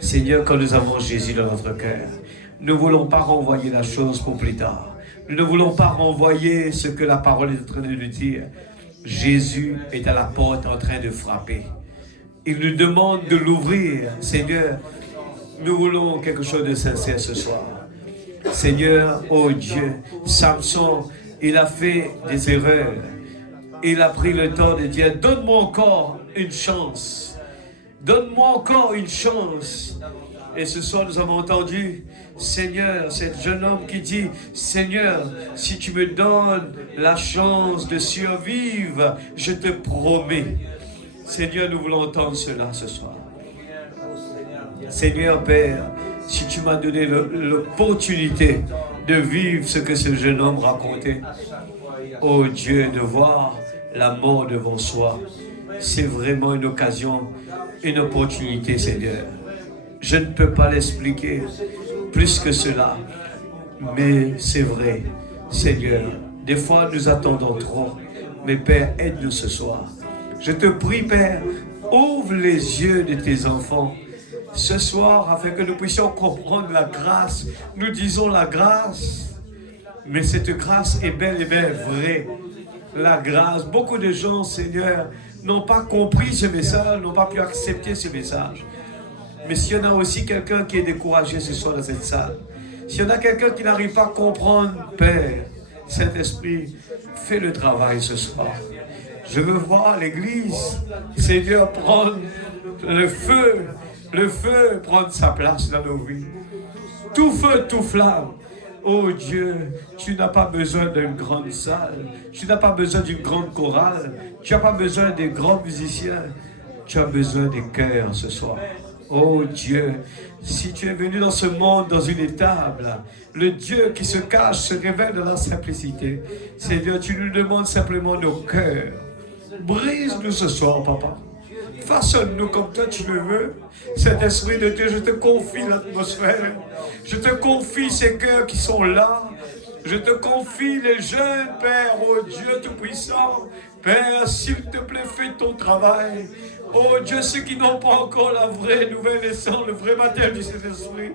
Seigneur, quand nous avons Jésus dans notre cœur, nous ne voulons pas renvoyer la chose pour plus tard. Nous ne voulons pas renvoyer ce que la parole est en train de nous dire. Jésus est à la porte en train de frapper. Il nous demande de l'ouvrir. Seigneur, nous voulons quelque chose de sincère ce soir. Seigneur, oh Dieu, Samson, il a fait des erreurs. Il a pris le temps de dire, donne-moi encore une chance. Donne-moi encore une chance. Et ce soir, nous avons entendu, Seigneur, cet jeune homme qui dit, Seigneur, si tu me donnes la chance de survivre, je te promets. Seigneur, nous voulons entendre cela ce soir. Seigneur Père, si tu m'as donné l'opportunité de vivre ce que ce jeune homme racontait, oh Dieu, de voir la mort devant soi, c'est vraiment une occasion, une opportunité, Seigneur. Je ne peux pas l'expliquer plus que cela, mais c'est vrai, Seigneur. Des fois, nous attendons trop, mais Père, aide-nous ce soir. Je te prie, Père, ouvre les yeux de tes enfants ce soir afin que nous puissions comprendre la grâce. Nous disons la grâce, mais cette grâce est bel et bien vraie. La grâce, beaucoup de gens, Seigneur, n'ont pas compris ce message, n'ont pas pu accepter ce message. Mais s'il y en a aussi quelqu'un qui est découragé ce soir dans cette salle, s'il y en a quelqu'un qui n'arrive pas à comprendre, Père, Saint-Esprit, fais le travail ce soir. Je veux voir l'Église, Seigneur, prendre le feu prendre sa place dans nos vies. Tout feu, tout flamme. Oh Dieu, tu n'as pas besoin d'une grande salle, tu n'as pas besoin d'une grande chorale, tu n'as pas besoin de grands musiciens, tu as besoin des cœurs ce soir. Oh Dieu, si tu es venu dans ce monde dans une étable, le Dieu qui se cache se révèle dans la simplicité. Seigneur, tu nous demandes simplement nos cœurs. Brise-nous ce soir, Papa. Façonne-nous comme toi tu le veux. Cet esprit de Dieu, je te confie l'atmosphère. Je te confie ces cœurs qui sont là. Je te confie les jeunes, Père, oh Dieu Tout-Puissant. Père, s'il te plaît, fais ton travail. Oh Dieu, ceux qui n'ont pas encore la vraie nouvelle naissance, le vrai baptême du Saint-Esprit.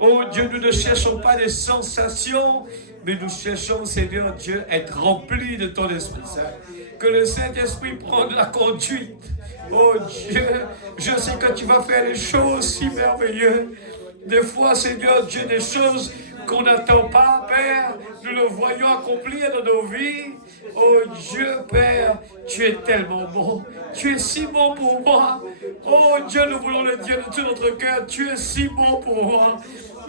Oh Dieu, nous ne cherchons pas des sensations, mais nous cherchons, Seigneur Dieu, être remplis de ton Esprit Saint. Que le Saint-Esprit prenne la conduite. Oh Dieu, je sais que tu vas faire des choses si merveilleuses. Des fois, Seigneur Dieu, des choses qu'on n'attend pas, Père, nous le voyons accomplir dans nos vies. Oh Dieu, Père, tu es tellement bon. Tu es si bon pour moi. Oh Dieu, nous voulons le dire de tout notre cœur. Tu es si bon pour moi.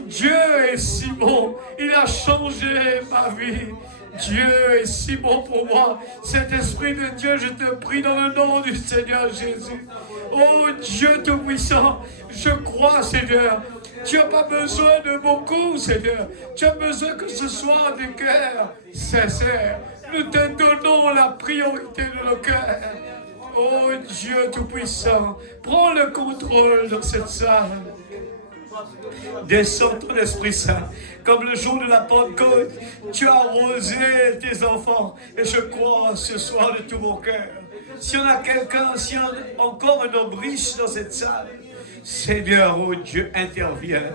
Dieu est si bon. Il a changé ma vie. Dieu est si bon pour moi. Cet Esprit de Dieu, je te prie dans le nom du Seigneur Jésus. Oh Dieu Tout-Puissant, je crois, Seigneur. Tu n'as pas besoin de beaucoup, Seigneur. Tu as besoin que ce soit des cœurs sincères. Nous te donnons la priorité de nos cœurs. Oh Dieu Tout-Puissant, prends le contrôle dans cette salle. Descends ton Esprit Saint, comme le jour de la Pentecôte, tu as arrosé tes enfants, et je crois ce soir de tout mon cœur. Si on a quelqu'un, si on a encore un homme riche dans cette salle, Seigneur, oh Dieu, interviens.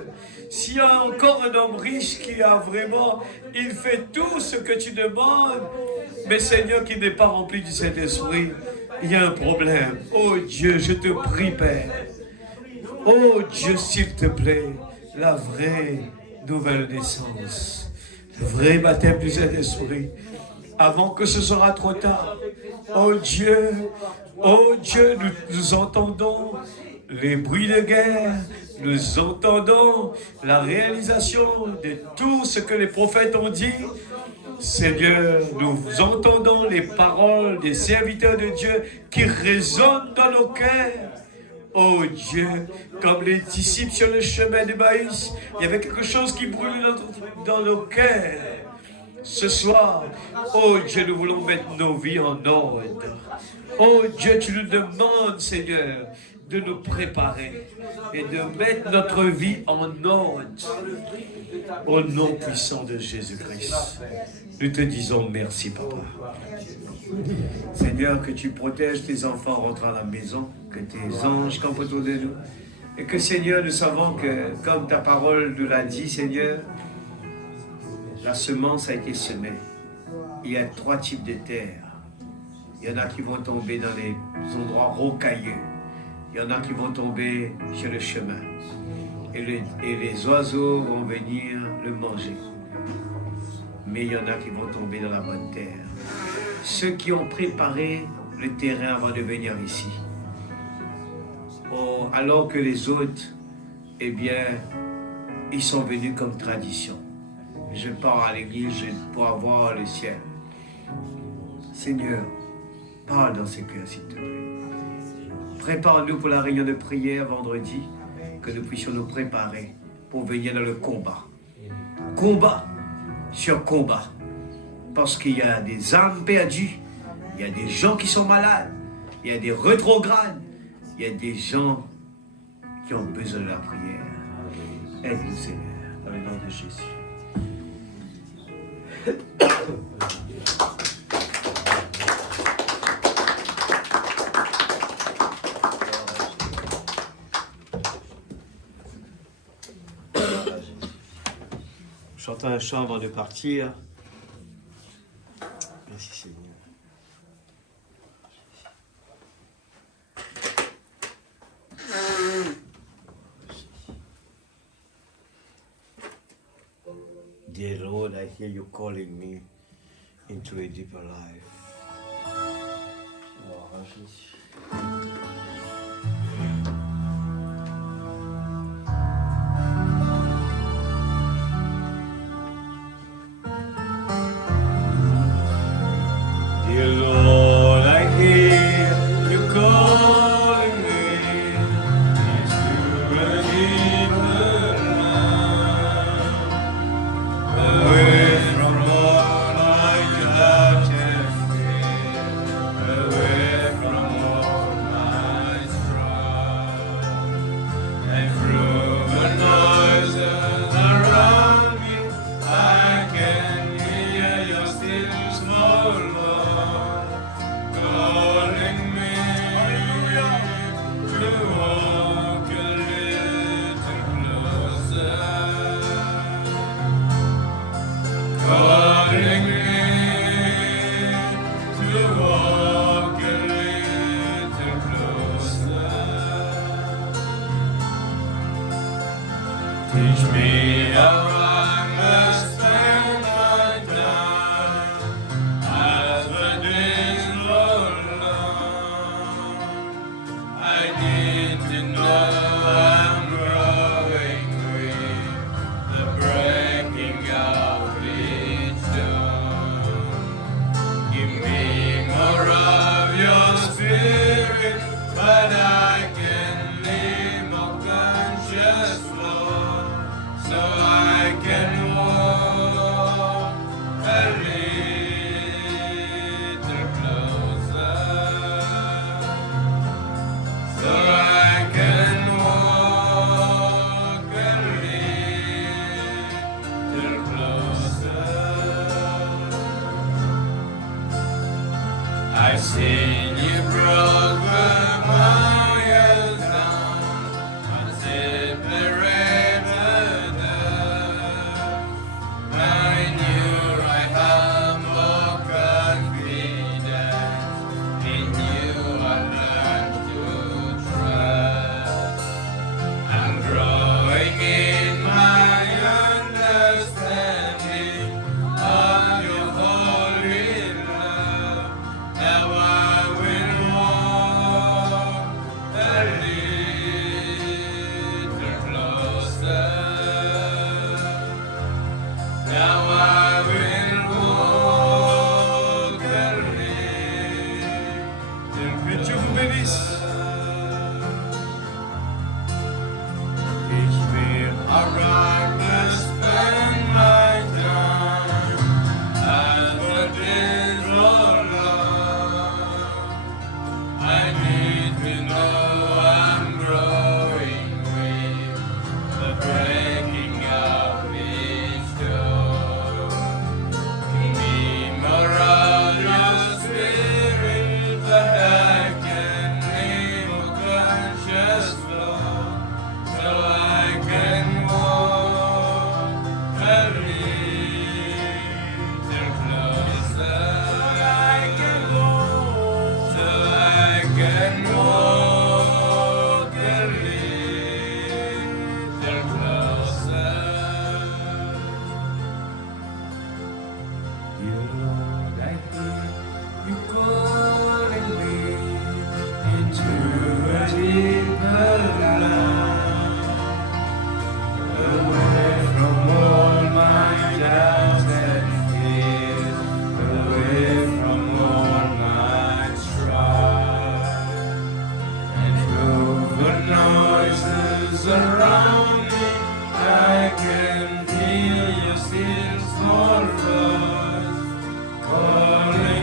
S'il y a encore un homme riche qui a vraiment, il fait tout ce que tu demandes, mais Seigneur, qui n'est pas rempli du Saint-Esprit, il y a un problème. Oh Dieu, je te prie, Père. Oh Dieu, s'il te plaît, la vraie nouvelle naissance, le vrai baptême du Saint-Esprit, avant que ce sera trop tard. Oh Dieu, nous entendons les bruits de guerre, nous entendons la réalisation de tout ce que les prophètes ont dit. Seigneur, nous entendons les paroles des serviteurs de Dieu qui résonnent dans nos cœurs. Oh Dieu, comme les disciples sur le chemin de Maïs, il y avait quelque chose qui brûlait dans nos cœurs. Ce soir, oh Dieu, nous voulons mettre nos vies en ordre. Oh Dieu, tu nous demandes, Seigneur, de nous préparer et de mettre notre vie en ordre. Au nom puissant de Jésus-Christ, nous te disons merci, Papa. Seigneur, que tu protèges tes enfants rentrant à la maison, que tes anges campent autour de nous. Et que, Seigneur, nous savons que, comme ta parole nous l'a dit, Seigneur, la semence a été semée. Il y a 3 types de terres. Il y en a qui vont tomber dans les endroits rocailleux. Il y en a qui vont tomber sur le chemin. Et les oiseaux vont venir le manger. Mais il y en a qui vont tomber dans la bonne terre. Ceux qui ont préparé le terrain avant de venir ici. Oh, alors que les autres, eh bien, ils sont venus comme tradition. Je pars à l'église pour avoir le ciel. Seigneur, parle dans ces cœurs, s'il te plaît. Prépare-nous pour la réunion de prière vendredi, que nous puissions nous préparer pour venir dans le combat. Combat sur combat. Parce qu'il y a des âmes perdues, il y a des gens qui sont malades, Il y a des rétrogrades. Il y a des gens qui ont besoin de la prière. Aide-nous, Seigneur, dans le nom de Jésus. Chantons un chant avant de partir. Merci Seigneur. Dear Lord, I hear you calling me into a deeper life. Oh, Jesus. Dear Lord, I hear you calling me into a deeper life. Away from all my doubts and fear, away from all my strife, and through the noises around me, I can hear your still small voice calling me to walk a little closer. Calling me to walk a little closer. Teach me how I must spend my time as the days roll on. I need to know I'm growing with the breaking of each dawn. Give me more of your spirit, but I can live more conscious, Lord, so I can walk a little closer, so I can walk a little closer. I've seen you broke the miles down, unseparated us. I knew I had more confidence in you. I learned to trust. I'm growing in my understanding of your holy love. Now I will walk a little closer. Now I will walk a little closer. Que Dieu vous bénisse. Teach me how I must spend my time as the days roll on. I need to know I'm growing with the breaking of each dawn. Give me more of your spirit, that I can live more conscious, Lord, so I can walk a little closer. So I can walk a little closer. Dear Lord, I hear you calling me into a deeper life, away from all my doubts and fears, away from all my strife, and through the noises around me, I can hear your still small voice calling